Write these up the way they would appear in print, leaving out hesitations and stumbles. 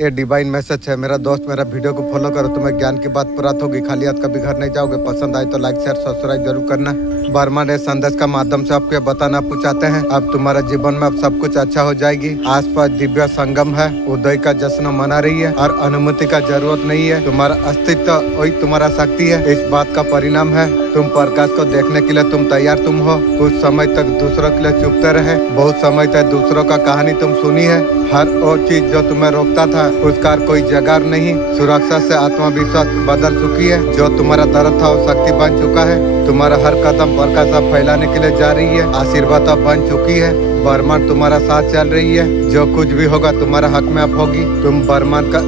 ये divine message है। मेरा दोस्त मेरा वीडियो को फॉलो करो, तुम्हें ज्ञान की बात प्राप्त होगी, खाली हाथ कभी घर नहीं जाओगे। पसंद आए तो लाइक शेयर सब्सक्राइब जरूर करना। ब्रह्मांड इस संदेश का माध्यम से आपको बताना आपको चाहते हैं अब तुम्हारा जीवन में अब सब कुछ अच्छा हो जाएगी। आसपास दिव्य संगम है, उदय का जश्न मना रही है और अनुमति का जरूरत नहीं है। तुम्हारा अस्तित्व वही तुम्हारा शक्ति है। इस बात का परिणाम है तुम प्रकाश को देखने के लिए तुम तैयार तुम हो। कुछ समय तक दूसरों के लिए चुपते रहे, बहुत समय तक दूसरों का कहानी तुम सुनी है। हर वो चीज जो तुम्हें रोकता था उसका कोई जगह नहीं। सुरक्षा से आत्मविश्वास बदल चुकी है, जो तुम्हारा दर्द था वो शक्ति बन चुका है। तुम्हारा हर कदम प्रकाश अब फैलाने के लिए जा रही है, आशीर्वाद अब बन चुकी है। ब्रह्मांड तुम्हारा साथ चल रही है, जो कुछ भी होगा तुम्हारा हक में अब होगी। तुम ब्रह्मांड का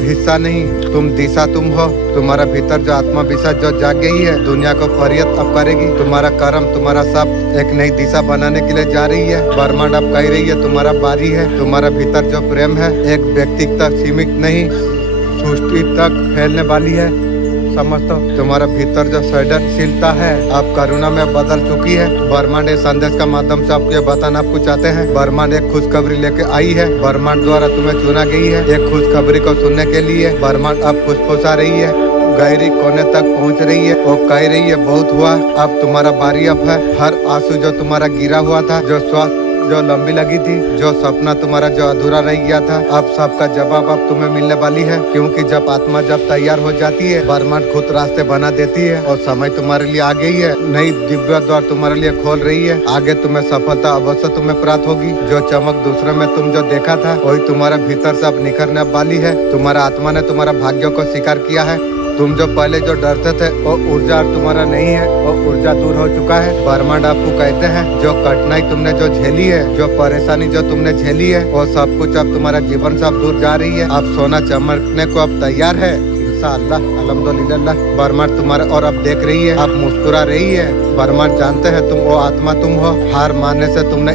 हिस्सा नहीं, तुम दिशा तुम हो। तुम्हारा भीतर जो आत्मविश्वास जो जाग गई है दुनिया को फरियत अब करेगी। तुम्हारा कर्म तुम्हारा सब एक नई दिशा बनाने के लिए जा रही है। ब्रह्मांड अब कह रही है तुम्हारा बारी है। तुम्हारा भीतर जो प्रेम है एक व्यक्ति तक सीमित नहीं, सृष्टि तक फैलने वाली है। समझते हो तुम्हारा भीतर जो संवेदनशीलता है अब करुणा में बदल चुकी है। ब्रह्मांड इस संदेश का माध्यम से आपको ये बताना आपको चाहते हैं ब्रह्मांड एक खुशखबरी लेके आई है। ब्रह्मांड द्वारा तुम्हें चुना गई है एक खुशखबरी को सुनने के लिए। ब्रह्मांड अब फुसफुसा रही है, गहरी कोने तक पहुंच रही है। वो कह रही है बहुत हुआ, अब तुम्हारा बारी अब है। हर आंसू जो तुम्हारा गिरा हुआ था, जो श्वास जो लंबी लगी थी, जो सपना तुम्हारा जो अधूरा रह गया था, अब सबका जवाब अब तुम्हें मिलने वाली है। क्योंकि जब आत्मा जब तैयार हो जाती है ब्रह्मांड खुद रास्ते बना देती है और समय तुम्हारे लिए आ गई है। नई दिव्य द्वार तुम्हारे लिए खोल रही है। आगे तुम्हें सफलता अवश्य तुम्हें प्राप्त होगी। जो चमक दूसरे में तुम जो देखा था वही तुम्हारा भीतर से अब निखरने वाली है। तुम्हारा आत्मा ने तुम्हारा भाग्यों को स्वीकार किया है। तुम जो पहले जो डरते थे वो ऊर्जा तुम्हारा नहीं है, वो ऊर्जा दूर हो चुका है। ब्रह्मांड आपको कहते हैं जो कठिनाई तुमने जो झेली है, जो परेशानी जो तुमने झेली है, वो सब कुछ अब तुम्हारा जीवन से अब दूर जा रही है। अब सोना चमकने को अब तैयार है इंशाअल्लाह अल्हम्दुलिल्लाह। ब्रह्मांड तुम्हारे और अब देख रही है, अब मुस्कुरा रही है। ब्रह्मांड जानते हैं तुम वो आत्मा तुम हो। हार मानने से तुमने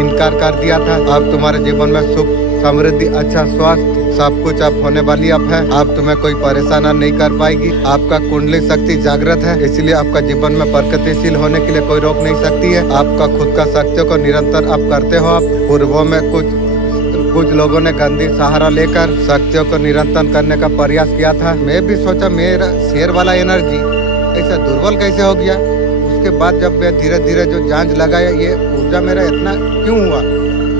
इनकार कर दिया था। अब तुम्हारे जीवन में सुख समृद्धि अच्छा स्वास्थ्य सब कुछ अब होने वाली अब है। अब तुम्हें कोई परेशान नहीं कर पाएगी। आपका कुंडली शक्ति जागृत है, इसलिए आपका जीवन में प्रगतिशील होने के लिए कोई रोक नहीं सकती है। आपका खुद का शक्तियों को निरंतर आप करते हो। आप पूर्वों में कुछ लोगों ने गंदी सहारा लेकर शक्तियों को निरंतर करने का प्रयास किया था। मैं भी सोचा मेरा शेर वाला एनर्जी ऐसा दुर्बल कैसे हो गया। उसके बाद जब मैं धीरे धीरे जो जांच लगाया ये ऊर्जा मेरा इतना क्यों हुआ,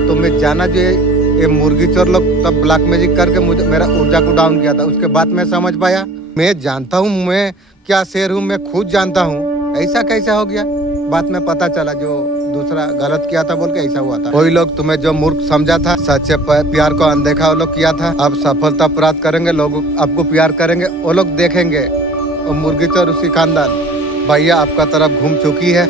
तो मैं जाना जो ये मुर्गी चोर लोग तब ब्लैक मैजिक करके मुझे मेरा ऊर्जा को डाउन किया था। उसके बाद मैं समझ पाया मैं जानता हूँ मैं क्या शेर हूँ, मैं खुद जानता हूँ ऐसा कैसा हो गया। बाद में पता चला जो दूसरा गलत किया था बोल के ऐसा हुआ था। वही लोग तुम्हें जो मूर्ख समझा था, सच्चे प्यार को अनदेखा वो लोग किया था। अब सफलता प्राप्त करेंगे, लोग आपको प्यार करेंगे, वो लोग देखेंगे। और मुर्गी चोर उसी खानदान भैया आपका तरफ घूम चुकी है।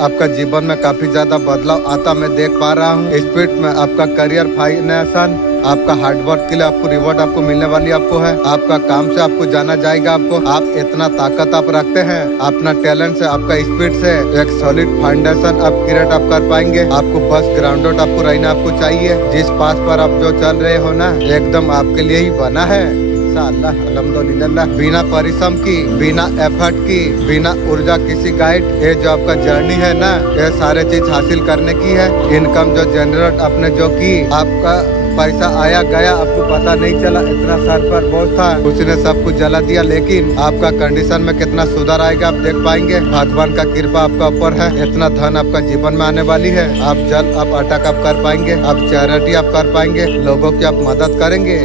आपका जीवन में काफी ज्यादा बदलाव आता मैं देख पा रहा हूँ। स्पीड में आपका करियर फाइनेंशन आपका हार्डवर्क के लिए आपको रिवॉर्ड आपको मिलने वाली आपको है। आपका काम से आपको जाना जाएगा। आपको आप इतना ताकत आप रखते हैं, अपना टैलेंट से आपका स्पीड से एक सॉलिड फाउंडेशन आप क्रिएट आप कर पाएंगे। आपको बस ग्राउंडेड आपको रहना आपको चाहिए। जिस पास पर आप जो चल रहे हो ना एकदम आपके लिए ही बना है इंशाअल्लाह अल्हम्दुलिल्लाह। बिना परिश्रम की, बिना एफर्ट की, बिना ऊर्जा किसी गाइड, ये जो आपका जर्नी है ना ये सारे चीज हासिल करने की है। इनकम जो जनरेट आपने जो की, आपका पैसा आया गया आपको पता नहीं चला। इतना सर पर बोझ था उसने सब कुछ जला दिया। लेकिन आपका कंडीशन में कितना सुधार आएगा आप देख पाएंगे। भगवान का कृपा आपका ऊपर है। इतना धन आपका जीवन में आने वाली है। आप जल्द आप अटक आप कर पाएंगे, आप चैरिटी आप कर पाएंगे, लोगों की आप मदद करेंगे,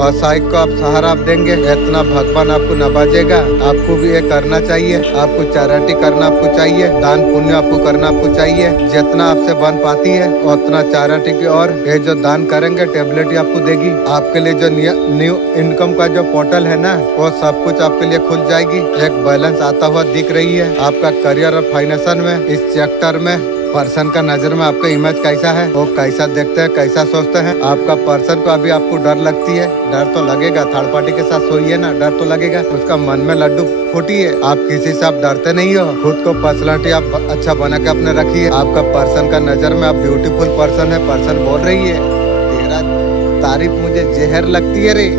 असहाय को आप सहारा आप देंगे। इतना भगवान आपको नवाजेगा। आपको भी ये करना चाहिए। आपको चैरिटी करना आपको चाहिए, दान पुण्य आपको करना आपको चाहिए। जितना आपसे बन पाती है उतना चैरिटी की और ये जो दान करेंगे टेबलेट आपको देगी। आपके लिए जो न्यू इनकम का जो पोर्टल है ना वो सब कुछ आपके लिए खुल जाएगी। एक बैलेंस आता हुआ दिख रही है। आपका करियर और फाइनेंशियल में इस सेक्टर में पर्सन का नजर में आपका इमेज कैसा है, वो कैसा देखते हैं, कैसा सोचते हैं। आपका पर्सन को अभी आपको डर लगती है, डर तो लगेगा। थर्ड पार्टी के साथ सोइए ना, डर तो लगेगा। उसका मन में लड्डू फूटिए। आप किसी से आप डरते नहीं हो। खुद को पर्सनालिटी आप अच्छा बना के अपने रखिए। आपका पर्सन का नजर में आप ब्यूटीफुल पर्सन है। पर्सन बोल रही है तेरा तारीफ मुझे जहर लगती है रे,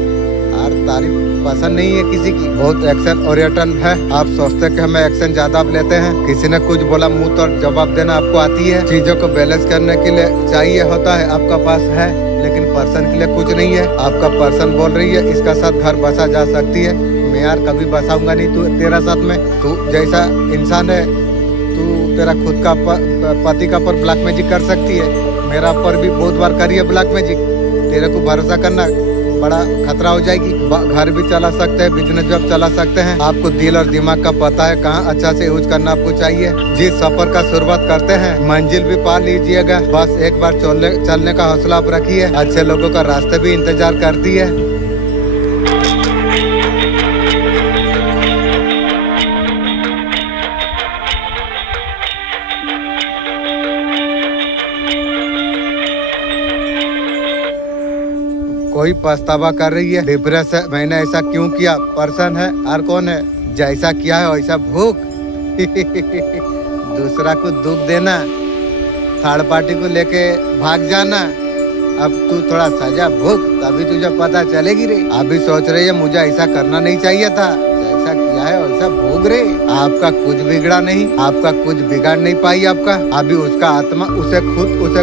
और तारीफ पसंद नहीं है किसी की। बहुत एक्शन ओरिएंटेड है। आप सोचते हैं कि हमें एक्शन ज्यादा आप लेते हैं। किसी ने कुछ बोला मुंह तो जवाब देना आपको आती है। चीजों को बैलेंस करने के लिए चाहिए होता है आपका पास है, लेकिन पर्सन के लिए कुछ नहीं है। आपका पर्सन बोल रही है इसका साथ घर बसा जा सकती है। मैं यार कभी बसाऊंगा नहीं तू तेरा साथ में। तू जैसा इंसान है, तू तेरा खुद का पति का पर ब्लैक मैजिक कर सकती है, मेरा पर भी बहुत बार करी है ब्लैक मैजिक। तेरे को भरोसा करना बड़ा खतरा हो जाएगी। घर भी चला सकते हैं, बिजनेस भी आप चला सकते हैं। आपको दिल और दिमाग का पता है कहाँ अच्छा से यूज करना आपको चाहिए। जिस सफर का शुरुआत करते हैं मंजिल भी पा लीजिएगा। बस एक बार चलने का हौसला आप रखिए। अच्छे लोगों का रास्ते भी इंतजार करती है। कोई पछतावा कर रही है, डिप्रेस है, मैंने ऐसा क्यों किया। पर्सन है और कौन है, जैसा किया है वैसा भूख। दूसरा को दुख देना, थर्ड पार्टी को लेके भाग जाना। अब तू थोड़ा सजा भूख, तभी तुझे पता चलेगी रे। अभी सोच रही है मुझे ऐसा करना नहीं चाहिए था, जैसा किया है वैसा भोग रे। आपका कुछ बिगड़ा नहीं, आपका कुछ बिगाड़ नहीं पाई आपका। अभी उसका आत्मा उसे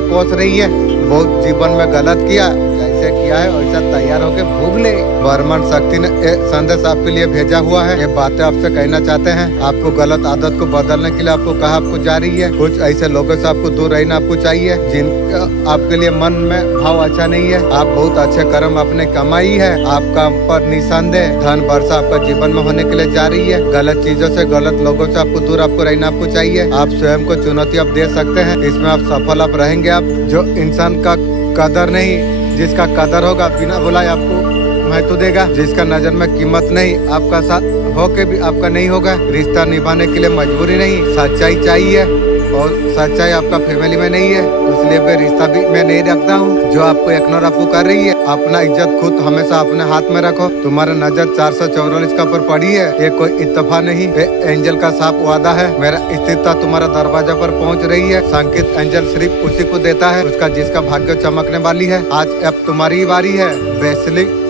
कोस रही है। बहुत जीवन में गलत किया, जैसे किया है वैसा तैयार होके भोग ले। ब्रह्मांड शक्ति ने संदेश आपके लिए भेजा हुआ है। ये बातें आपसे कहना चाहते हैं। आपको गलत आदत को बदलने के लिए आपको कहा आपको जा रही है। कुछ ऐसे लोगों से आपको दूर रहना आपको चाहिए जिनका आपके लिए मन में भाव अच्छा नहीं है। आप बहुत अच्छे कर्म अपने कमाई है, आपका पर निशानदेह धन वर्षा आपका जीवन में होने के लिए जा रही है। गलत चीजों से, गलत लोगों से आपको दूर आपको रहना आपको चाहिए। आप स्वयं को चुनौती आप दे सकते हैं, इसमें आप सफल आप रहेंगे। आप जो इंसान का कदर नहीं, जिसका कदर होगा बिना बुलाए आपको महत्व देगा। जिसका नजर में कीमत नहीं, आपका साथ होके भी आपका नहीं होगा। रिश्ता निभाने के लिए मजबूरी नहीं, सच्चाई चाहिए और सच्चाई आपका फैमिली में नहीं है, इसलिए मैं रिश्ता भी मैं नहीं रखता हूँ। जो आपको इग्नोर आपको कर रही है, अपना इज्जत खुद हमेशा अपने हाथ में रखो। तुम्हारा नजर 444 का पर पड़ी है, ये कोई इत्तेफाक नहीं, ये एंजल का साफ वादा है। मेरा स्थिरता तुम्हारा दरवाजा पर पहुँच रही है। संकेत एंजल सिर्फ उसी को देता है उसका जिसका भाग्य चमकने वाली है। आज अब तुम्हारी बारी है।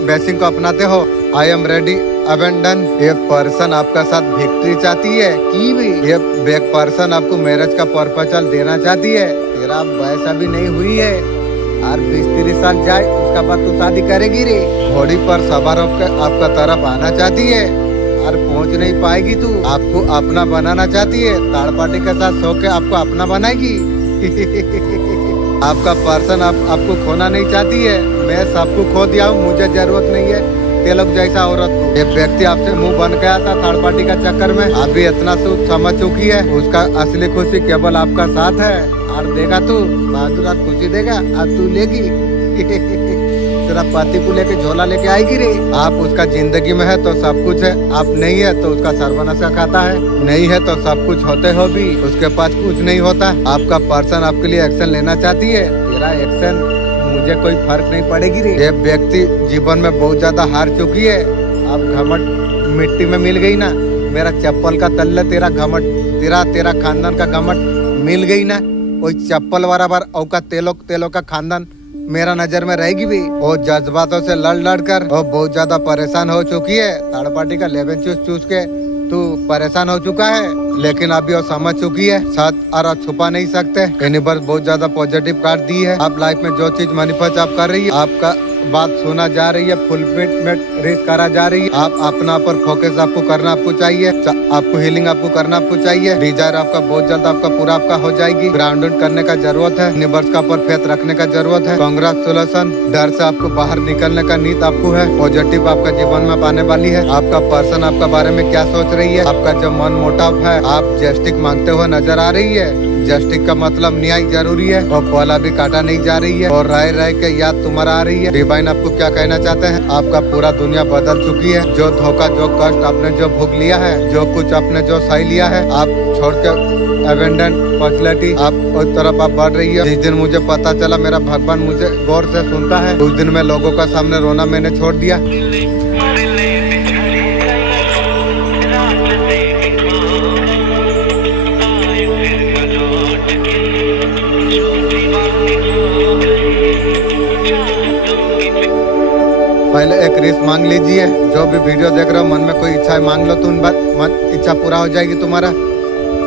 ब्लेसिंग को अपनाते हो। I am ready abandon. ये पर्सन आपका साथ विक्ट्री चाहती है की भी। ये बैक पर्सन आपको मैरिज का प्रपोजल देना चाहती है। तेरा वैसा भी नहीं हुई है और 20-30 साल जाए उसका बाद तू शादी करेगी रे। घोड़ी पर सवार होकर आपका तरफ आना चाहती है और पहुंच नहीं पाएगी। तू आपको अपना बनाना चाहती है, थर्ड पार्टी के साथ सो के आपको अपना बनाएगी। आपका पर्सन आपको खोना नहीं चाहती है। मैं सबको खो दिया हूँ, मुझे जरूरत नहीं है ते लोग जैसा औरत को। एक व्यक्ति आपसे मुंह बन गया था थर्ड पार्टी का चक्कर में, अभी इतना समझ चुकी है। उसका असली खुशी केवल आपका साथ है और देगा तू बाद रात खुशी देगा और तू लेगी। तेरा पति को लेके झोला लेके आएगी रे। आप उसका जिंदगी में है तो सब कुछ है, आप नहीं है तो उसका सर्वनाश का खाता है। नहीं है तो सब कुछ होते हो भी उसके पास कुछ नहीं होता। आपका पर्सन आपके लिए एक्शन लेना चाहती है, तेरा एक्शन मुझे कोई फर्क नहीं पड़ेगी रे। ये व्यक्ति जीवन में बहुत ज्यादा हार चुकी है। अब घमंड मिट्टी में मिल गई ना, मेरा चप्पल का तल्ले तेरा घमंड, तेरा खानदान का घमंड मिल गई ना। कोई चप्पल वाला बार औका तेलों का खानदान मेरा नजर में रहेगी भी। वो जज्बातों से लड़ कर वो बहुत ज्यादा परेशान हो चुकी है। थर्ड पार्टी का लेवन चूस के तू परेशान हो चुका है, लेकिन अभी वो समझ चुकी है। साथ और छुपा नहीं सकते। यूनिवर्स बहुत ज्यादा पॉजिटिव कार्ड दी है। आप लाइफ में जो चीज मैनिफेस्ट आप कर रही है, आपका बात सुना जा रही है, फुलफिलमेंट रिस्क करा जा रही है। आप अपना पर फोकस आपको करना आपको चाहिए। आपको हीलिंग आपको करना आपको चाहिए। डिजायर आपका बहुत जल्द आपका पूरा आपका हो जाएगी। ग्राउंडेड करने का जरूरत है, यूनिवर्स का पर फेथ रखने का जरूरत है। कांग्रेचुलेशन। डर से आपको बाहर निकलने का नीत आपको है। पॉजिटिव आपका जीवन में पाने वाली है। आपका पर्सन आपका बारे में क्या सोच रही है, आपका जो मन मोटाव है, आप जस्टिस मांगते हुए नजर आ रही है। जस्टिस का मतलब न्याय जरूरी है और पहला भी काटा नहीं जा रही है और रह के याद तुम्हारा आ रही है। डिवाइन आपको क्या कहना चाहते हैं, आपका पूरा दुनिया बदल चुकी है। जो धोखा, जो कष्ट आपने जो भोग लिया है, जो कुछ आपने जो सही लिया है, आप छोड़ के अबेंडन पर्सनैलिटी आप उस तरफ आप बढ़ रही है। जिस दिन मुझे पता चला मेरा भगवान मुझे गौर से सुनता है, उस दिन मैं लोगों का सामने रोना मैंने छोड़ दिया। पहले एक रिस मांग लीजिए। जो भी वीडियो देख रहे हो मन में कोई इच्छा मांग लो तो उन बात इच्छा पूरा हो जाएगी तुम्हारा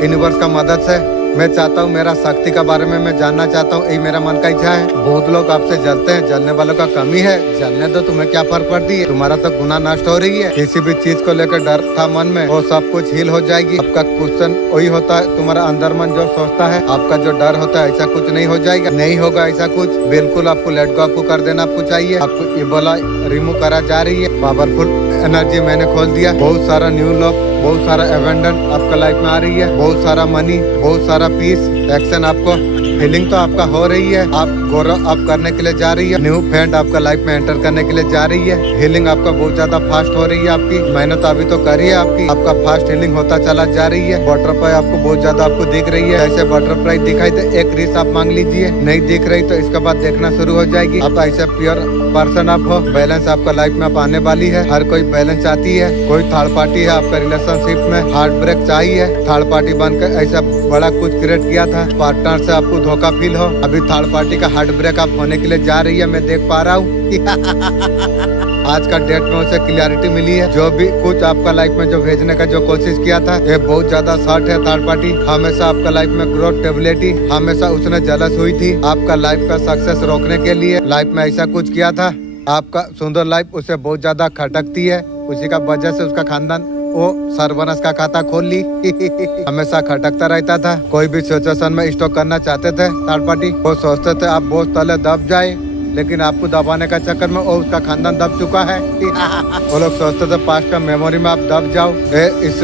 यूनिवर्स का मदद से। मैं चाहता हूँ मेरा शक्ति के बारे में मैं जानना चाहता हूँ, यही मेरा मन का इच्छा है। बहुत लोग आपसे जलते हैं, जलने वालों का कमी है, जलने दो, तुम्हें क्या फर्क पड़ती है, तुम्हारा तो गुनाह नष्ट हो रही है। किसी भी चीज को लेकर डर था मन में, वो सब कुछ हील हो जाएगी। आपका क्वेश्चन वही होता है, तुम्हारा अंदर मन जो सोचता है, आपका जो डर होता है, ऐसा कुछ नहीं हो जाएगा, नहीं होगा ऐसा कुछ। बिल्कुल आपको लेट गो आपको कर देना आपको चाहिए। आपको इबोला रिमूव करा जा रही है, पावरफुल एनर्जी मैंने खोल दिया। बहुत सारा न्यू लॉक, बहुत सारा एवेंडेंट आपका लाइफ में आ रही है, बहुत सारा मनी, बहुत सारा पीस, एक्शन आपको, हीलिंग तो आपका हो रही है, आप गौरव आप करने के लिए जा रही है, न्यू फ्रेंड आपका लाइफ में एंटर करने के लिए जा रही है। हीलिंग आपका बहुत ज्यादा फास्ट हो रही है, आपकी मेहनत अभी तो करी है आपकी, आपका फास्ट हीलिंग होता चला जा रही है। बटरफ्लाई आपको बहुत ज्यादा आपको दिख रही है, ऐसे बटरफ्लाई दिखाई तो एक रीस आप मांग लीजिए, नहीं दिख रही तो इसके बाद देखना शुरू हो जाएगी। आप ऐसे प्योर पर्सन आप हो, बैलेंस आपका लाइफ में आप आने वाली है। हर कोई बैलेंस चाहती है, कोई थर्ड पार्टी है आपका रिलेशनशिप में, हार्ट ब्रेक चाहिए, थर्ड पार्टी बनकर ऐसा बड़ा कुछ क्रिएट किया था, पार्टनर से आपको धोखा फील हो, अभी थर्ड पार्टी का हार्ट ब्रेक आप होने के लिए जा रही है, मैं देख पा रहा हूँ। आज का डेट में उसे क्लियरिटी मिली है, जो भी कुछ आपका लाइफ में जो भेजने का जो कोशिश किया था, ये बहुत ज्यादा शॉर्ट है। थर्ड पार्टी हमेशा आपका लाइफ में ग्रोथ, स्टेबिलिटी, हमेशा उसने जलस हुई थी आपका लाइफ का सक्सेस रोकने के लिए, लाइफ में ऐसा कुछ किया था। आपका सुंदर लाइफ उसे बहुत ज्यादा खटकती है, उसी का वजह से उसका खानदान वो सर्वनाश का खाता खोल ली। हमेशा खटकता रहता था, कोई भी सिचुएशन में स्टॉक करना चाहते थे थर्ड पार्टी, वो सोचते थे आप बोझ तले दब जाए, लेकिन आपको दबाने का चक्कर में वो उसका खानदान दब चुका है। वो लोग सोचते थे पास्ट का मेमोरी में आप दब जाओ, इस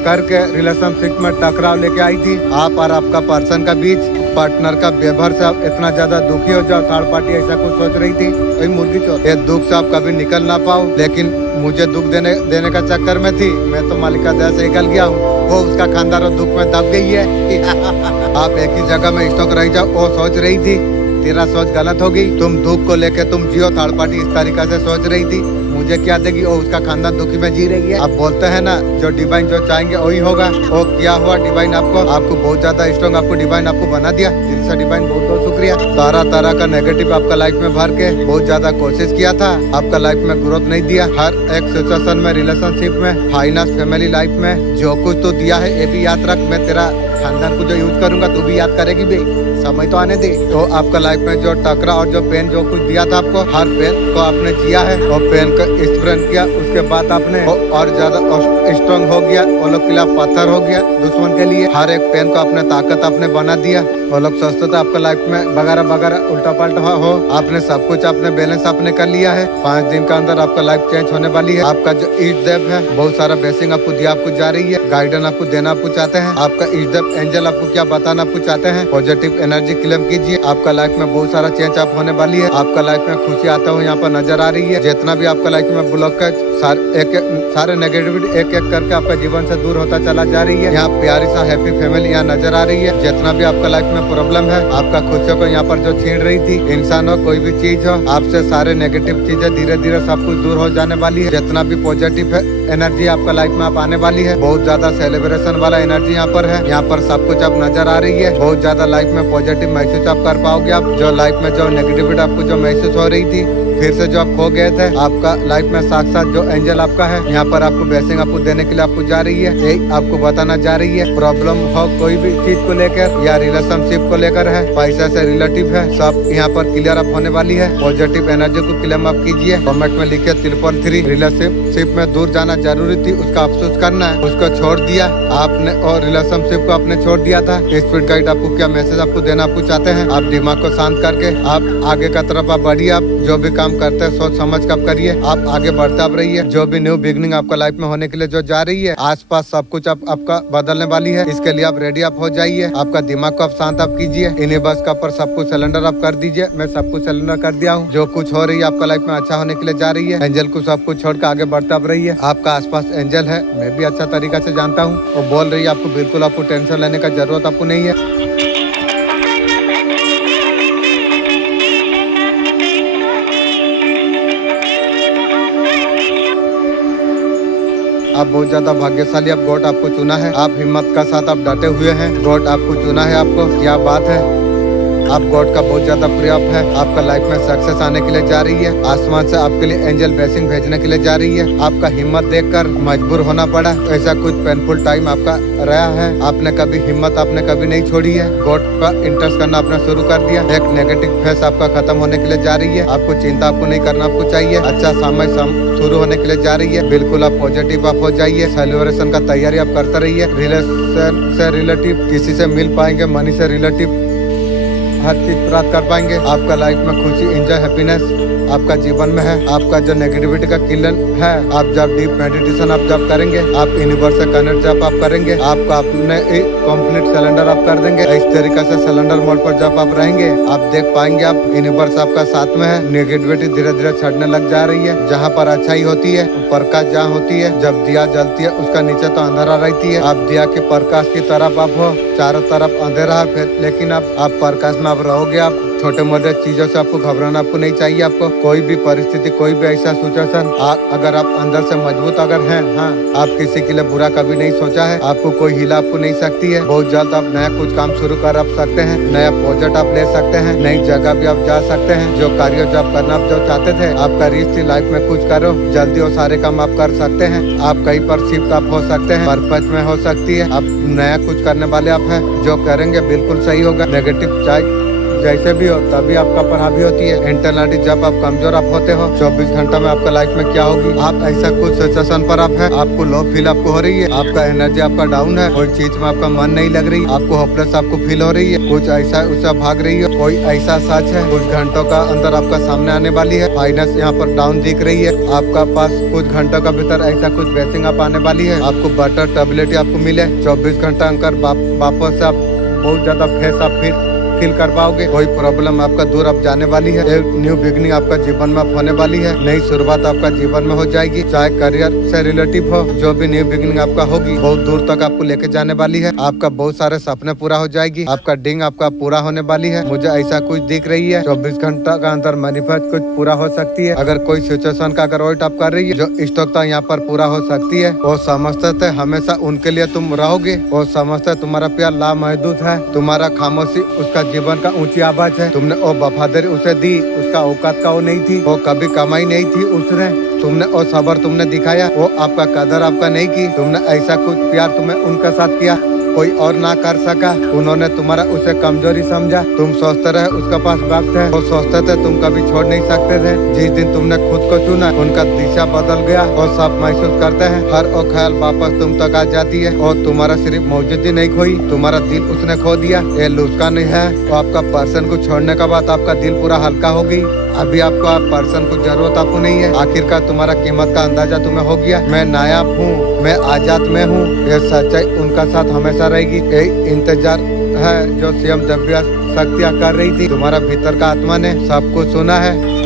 करके रिलेशनशिप में टकराव लेके आई थी आप और आपका पर्सन का बीच। पार्टनर का व्यवहार से आप इतना ज्यादा दुखी हो जाओ, थर्ड पार्टी ऐसा कुछ सोच रही थी, वही मुर्गी चोर, ये दुख से आप कभी निकल ना पाओ, लेकिन मुझे दुख देने का चक्कर में थी, मैं तो मालिका दया से निकल गया हूँ, वो उसका खानदार और दुख में दब गई है। आप एक ही जगह में स्टॉक रह जाओ, वो सोच रही थी, तेरा सोच गलत हो गई, तुम दुख को लेके तुम जियो, थर्ड पार्टी इस तरीका से सोच रही थी, मुझे क्या देगी, वो उसका खानदान दुखी में जी रही है। आप बोलते हैं ना जो डिवाइन जो चाहेंगे वही होगा, वो क्या हुआ, डिवाइन आपको बहुत ज्यादा स्ट्रॉन्ग आपको डिवाइन आपको बना दिया। दिल से डिवाइन बहुत बहुत शुक्रिया। तरह का नेगेटिव आपका लाइफ में भर के बहुत ज्यादा कोशिश किया था, आपका लाइफ में ग्रोथ नहीं दिया। हर एक सिचुएशन में, रिलेशनशिप में, फाइनेंस, फैमिली लाइफ में जो कुछ तो दिया है, ये भी याद रख, मैं तेरा खानदान को जो यूज करूंगा तू भी याद करेगी भाई, समय तो आने दे। तो आपका लाइफ में जो टकरा और जो पेन जो कुछ दिया था आपको, हर पेन को आपने जिया है और पेन को स्प्रेड किया, उसके बाद आपने और ज्यादा स्ट्रॉन्ग हो गया, वो लोग के लिए पत्थर हो गया दुश्मन के लिए। हर एक पेन को अपने ताकत आपने बना दिया। वो लोग सोचते थे आपका लाइफ में वगैरह वगैरह उल्टा पलटा हो, आपने सब कुछ अपने बैलेंस आपने कर लिया है। 5 दिन के अंदर आपका लाइफ चेंज होने वाली है। आपका जो ईस्ट देव है, बहुत सारा ब्लेसिंग आपको दिया आपको जा रही है, गाइडेंस आपको देना आपको चाहते हैं। आपका ईस्ट देव एंजल आपको क्या बताना आपको चाहते हैं, पॉजिटिव एनर्जी क्लेम कीजिए। आपका लाइफ में बहुत सारा चेंज आप होने वाली है, आपका लाइफ में खुशी आता हुआ यहाँ पर नजर आ रही है। जितना भी आपका लाइफ में ब्लॉक है, सारे नेगेटिविटी एक एक करके आपका जीवन से दूर होता चला जा रही है। यहाँ प्यारी सा हैप्पी फैमिली यहाँ नजर आ रही है। जितना भी आपका लाइफ में प्रॉब्लम है, आपका खुशियों को यहाँ पर जो छीन रही थी, इंसान हो कोई भी चीज हो, आपसे सारे नेगेटिव चीजें धीरे धीरे सब कुछ दूर हो जाने वाली है। जितना भी पॉजिटिव एनर्जी आपका लाइफ में आप आने वाली है, बहुत ज्यादा सेलिब्रेशन वाला एनर्जी यहाँ पर है। यहाँ पर सब कुछ आप नजर आ रही है, बहुत ज्यादा लाइफ में पॉजिटिव महसूस आप कर पाओगे। आप जो लाइफ में जो नेगेटिविटी आपको जो महसूस हो रही थी, फिर से जो आप खो गए थे, आपका लाइफ में साक्षात जो एंजल आपका है यहाँ पर आपको ब्लेसिंग आपको देने के लिए आपको जा रही है। यही आपको बताना जा रही है, प्रॉब्लम हो कोई भी चीज को लेकर या रिलेशनशिप को लेकर है, पैसा से रिलेटिव है, सब यहाँ पर क्लियर अप होने वाली है। पॉजिटिव एनर्जी को क्लेम अप कीजिए। कमेंट में लिखे 333 रिलेशनशिप में दूर जाना जरूरी थी, उसका अफसोस करना है, उसको छोड़ दिया आपने और रिलेशनशिप को आपने छोड़ दिया था। स्पिरिट गाइड आपको क्या मैसेज आपको देना आपको चाहते हैं, आप दिमाग को शांत करके आप आगे का तरफ आप बढ़िए। आप जो भी काम करते हैं सोच समझ कर करिए, आप आगे बढ़ते आप रहिए। जो भी न्यू बिगनिंग आपका लाइफ में होने के लिए जो जा रही है, आसपास सब कुछ आपका बदलने वाली है, इसके लिए आप रेडी आप हो जाइए। आपका दिमाग को आप शांत आप कीजिए, इन्हीं बस का पर सब कुछ सिलेंडर आप कर दीजिए। मैं सब कुछ सिलेंडर कर दिया हूँ। जो कुछ हो रही है आपका लाइफ में अच्छा होने के लिए जा रही है। एंजल को सब कुछ छोड़ कर आगे बढ़ते आप रहिए। आपका आसपास एंजल है, मैं भी अच्छा तरीका से जानता हूँ, वो बोल रही है आपको, बिल्कुल आपको टेंशन लेने का जरूरत आपको नहीं है। आप बहुत ज्यादा भाग्यशाली, आप गॉड आपको चुना है, आप हिम्मत का साथ आप डटे हुए हैं, गॉड आपको चुना है। आपको क्या बात है, आप गॉड का बहुत ज्यादा प्रिय है। आपका लाइफ में सक्सेस आने के लिए जा रही है। आसमान से आपके लिए एंजल ब्लेसिंग भेजने के लिए जा रही है। आपका हिम्मत देखकर मजबूर होना पड़ा, ऐसा कुछ पेनफुल टाइम आपका रहा है। आपने कभी हिम्मत आपने कभी नहीं छोड़ी है। गॉड का इंटरेस्ट करना आपने शुरू कर दिया। एक नेगेटिव फेस आपका खत्म होने के लिए जा रही है। आपको चिंता आपको नहीं करना आपको चाहिए। अच्छा समय शुरू होने के लिए जा रही है। बिल्कुल आप पॉजिटिव आप हो जाइए। सेलिब्रेशन का तैयारी आप करते रहिए। रिलेशन से रिलेटिव किसी से मिल पाएंगे, मनी से रिलेटिव हर चीज प्राप्त कर पाएंगे। आपका लाइफ में खुशी, एंजॉय, हैप्पीनेस आपका जीवन में है। आपका जो नेगेटिविटी का किलर है, आप जब डीप मेडिटेशन आप जब करेंगे, आप यूनिवर्स से कनेक्ट जब आप करेंगे, आपका अपने कंप्लीट सिलेंडर आप कर देंगे। इस तरीके से सिलेंडर मोड पर जब आप रहेंगे, आप देख पाएंगे आप यूनिवर्स आपका साथ में है। नेगेटिविटी धीरे धीरे छटने लग जा रही है। जहाँ पर अच्छाई होती है, प्रकाश जहाँ होती है, जब दिया जलती है उसका नीचे तो अंधेरा रहती है। आप दिया के प्रकाश की तरफ आप हो, चारों तरफ अंधेरा है फिर, लेकिन आप प्रकाश में आप रहोगे। आप छोटे मोटे चीजों से आपको घबराना आपको नहीं चाहिए। आपको कोई भी परिस्थिति, कोई भी ऐसा सिचुएशन, अगर आप अंदर से मजबूत अगर हैं, हाँ, आप किसी के लिए बुरा कभी नहीं सोचा है। आपको कोई हिला आपको नहीं सकती है। बहुत जल्द आप नया कुछ काम शुरू कर आप सकते हैं। नया प्रोजेक्ट आप ले सकते हैं। नई जगह भी आप जा सकते हैं। जो कार्य जो आप करना आप जो चाहते थे, आपका रीच थी लाइफ में कुछ करो जल्दी, वो सारे काम आप कर सकते हैं। आप कहीं पर शिफ्ट आप हो सकते हैं, परपज में हो सकती है। आप नया कुछ करने वाले आप हैं, जो करेंगे बिल्कुल सही होगा। नेगेटिव चाहे जैसे भी हो तभी आपका पढ़ाई होती है। इंटरनली जब आप कमजोर आप होते हो, 24 घंटा में आपका लाइफ में क्या होगी। आप ऐसा कुछ सिचुएशन पर आप है, आपको लो फील आपको हो रही है, आपका एनर्जी आपका डाउन है, कोई चीज में आपका मन नहीं लग रही, आपको होपलेस आपको फील हो रही है, कुछ ऐसा उससे भाग रही है, कोई ऐसा सच है कुछ घंटों का अंदर आपका सामने आने वाली है। फाइनेंस यहाँ पर डाउन दिख रही है। आपका पास कुछ घंटों का भीतर ऐसा कुछ ब्लेसिंग आप आने वाली है। आपको बटर टेबलेट आपको मिले 24 घंटा अंकर वापस से आप बहुत ज्यादा फेस आप फील कर पाओगे। कोई प्रॉब्लम आपका दूर अब जाने वाली है। एक न्यू बिगनिंग आपका जीवन में होने वाली है। नई शुरुआत आपका जीवन में हो जाएगी। चाहे करियर से रिलेटिव हो, जो भी न्यू बिगनिंग आपका होगी बहुत दूर तक आपको लेके जाने वाली है। आपका बहुत सारे सपने पूरा हो जाएगी। आपका ड्रीम आपका पूरा होने वाली है। मुझे ऐसा कुछ दिख रही है। 24 घंटा का अंदर मैनिफेस्ट कुछ पूरा हो सकती है। अगर कोई सिचुएशन का अगर वेट आप कर रही है, जो स्टॉक था यहाँ पर पूरा हो सकती है। वो समझते थे हमेशा उनके लिए तुम रहोगे। वो समझते तुम्हारा प्यार लामहदूद है। तुम्हारा खामोशी उसका जीवन का ऊंची आवाज है। तुमने वो वफादारी उसे दी, उसका औकात का वो नहीं थी, वो कभी कमाई नहीं थी उसने। तुमने वो सबर तुमने दिखाया, वो आपका कदर आपका नहीं की। तुमने ऐसा कुछ प्यार तुम्हें उनका साथ किया कोई और ना कर सका। उन्होंने तुम्हारा उसे कमजोरी समझा। तुम सोचते रहे उसका पास वक्त है, वो सोचते थे तुम कभी छोड़ नहीं सकते थे। जिस दिन तुमने खुद को चुना, उनका दिशा बदल गया। और सब महसूस करते हैं, हर वो ख्याल वापस तुम तक आ जाती है। और तुम्हारा सिर्फ मौजूदगी नहीं खोई, तुम्हारा दिल उसने खो दिया। ये लुस्का नहीं है। वो आपका पर्सन को छोड़ने के बाद आपका दिल पूरा हल्का हो गई। अभी आपको आप पर्सन को जरूरत आपको नहीं है। आखिरकार तुम्हारा कीमत का अंदाजा तुम्हें हो गया। मैं नायाब हूँ, मैं आजाद में हूँ। ये सच्चाई उनका साथ हमेशा रहेगी। यही इंतजार है जो स्वयं दिव्य शक्तियाँ कर रही थी। तुम्हारा भीतर का आत्मा ने सब कुछ सुना है।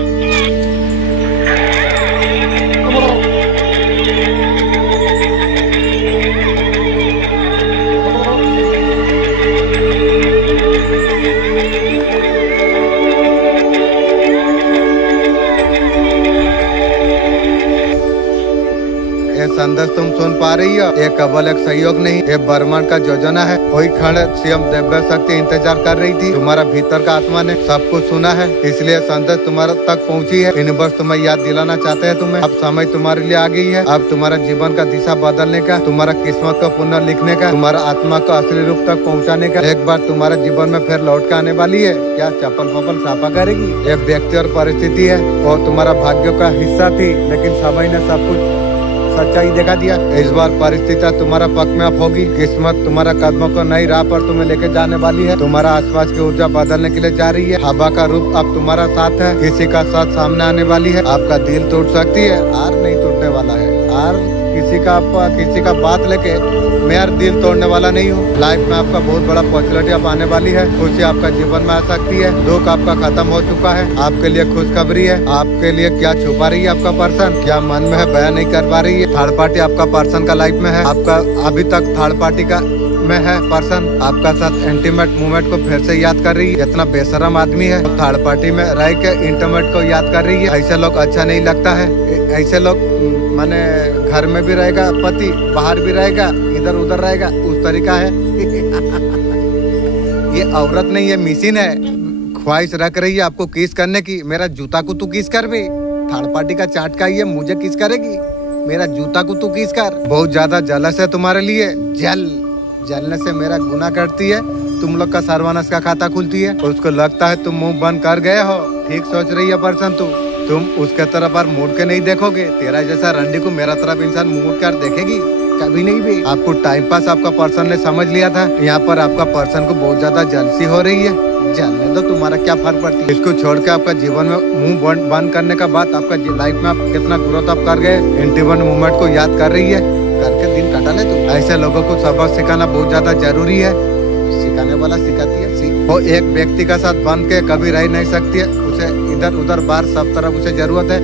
संदेश तुम सुन पा रही हो। ये केवल एक सहयोग नहीं, ये ब्रह्मांड का योजना है। वही खड़े स्वयं दिव्य शक्ति इंतजार कर रही थी। तुम्हारा भीतर का आत्मा ने सब कुछ सुना है, इसलिए संदेश तुम्हारे तक पहुंची है। यूनिवर्स तुम्हें याद दिलाना चाहते हैं तुम्हें। अब समय तुम्हारे लिए आ गई है। अब तुम्हारा जीवन का दिशा बदलने का, तुम्हारा किस्मत को पुनः लिखने का, तुम्हारा आत्मा को असली रूप तक पहुँचाने का एक बार तुम्हारे जीवन में फिर लौट कर आने वाली है। क्या चप्पल पपल साफा करेगी? ये व्यक्ति और परिस्थिति है, वो तुम्हारा भाग्य का हिस्सा थी, लेकिन समय ने सब कुछ सच्चाई दिखा दिया। इस बार परिस्थितियाँ तुम्हारा पक्ष में अब होगी। किस्मत तुम्हारा कदमों को नई राह पर तुम्हें लेके जाने वाली है। तुम्हारा आसपास की ऊर्जा बदलने के लिए जा रही है। हवा का रूप अब तुम्हारा साथ है। किसी का साथ सामने आने वाली है। आपका दिल टूट सकती है, आर नहीं टूटने वाला है। आर किसी का बात लेके मैं यार दिल तोड़ने वाला नहीं हूँ। लाइफ में आपका बहुत बड़ा अपॉर्चुनिटी अब आने वाली है। खुशी आपका जीवन में आ सकती है। दुख आपका खत्म हो चुका है। आपके लिए खुशखबरी है। आपके लिए क्या छुपा रही है आपका पर्सन, क्या मन में है बयान नहीं कर पा रही है। थर्ड पार्टी आपका पर्सन का लाइफ में है। आपका अभी तक थर्ड पार्टी का में है पर्सन, आपका साथ इंटीमेट मूवमेंट को फिर से याद कर रही है। इतना बेशरम आदमी है, थर्ड पार्टी में रह के इंटीमेट को याद कर रही है। ऐसे लोग अच्छा नहीं लगता है। ऐसे लोग माने घर में भी रहेगा पति, बाहर भी रहेगा, इधर उधर रहेगा, उस तरीका है। ये औरत नहीं, ये मशीन है। ख्वाहिश रख रही है आपको किस करने की, मेरा जूता को तू किस कर बे। थर्ड पार्टी का चाट का ये मुझे किस करेगी, मेरा जूता को तू किस कर। बहुत ज्यादा जलस है तुम्हारे लिए, जलने से मेरा गुना करती है। तुम लोग का सर्वानस का खाता खुलती है, उसको लगता है तुम मुंह बंद कर गए हो। ठीक सोच रही है पर्सन तुम उसके तरफ पर मुड़ के नहीं देखोगे। तेरा जैसा रंडी को मेरा तरफ इंसान मुड़ कर देखेगी कभी नहीं भी। आपको टाइम पास आपका पर्सन ने समझ लिया था, यहाँ पर आपका पर्सन को बहुत ज्यादा जलसी हो रही है। जलने दो, तुम्हारा क्या फर्क पड़ती है। इसको छोड़ के आपका जीवन में मुंह बंद करने का बात, आपका लाइफ में आप कितना ग्रोथ आप कर गए, इंटीवन मूवमेंट को याद कर रही है, करके दिन कटा ले तुम। ऐसे लोगों को सबक सिखाना बहुत ज्यादा जरूरी है। सिखाने वाला सिखाती है, वो एक व्यक्ति का साथ बन के कभी रह नहीं सकती है। उसे इधर उधर बाहर सब तरफ उसे जरूरत है।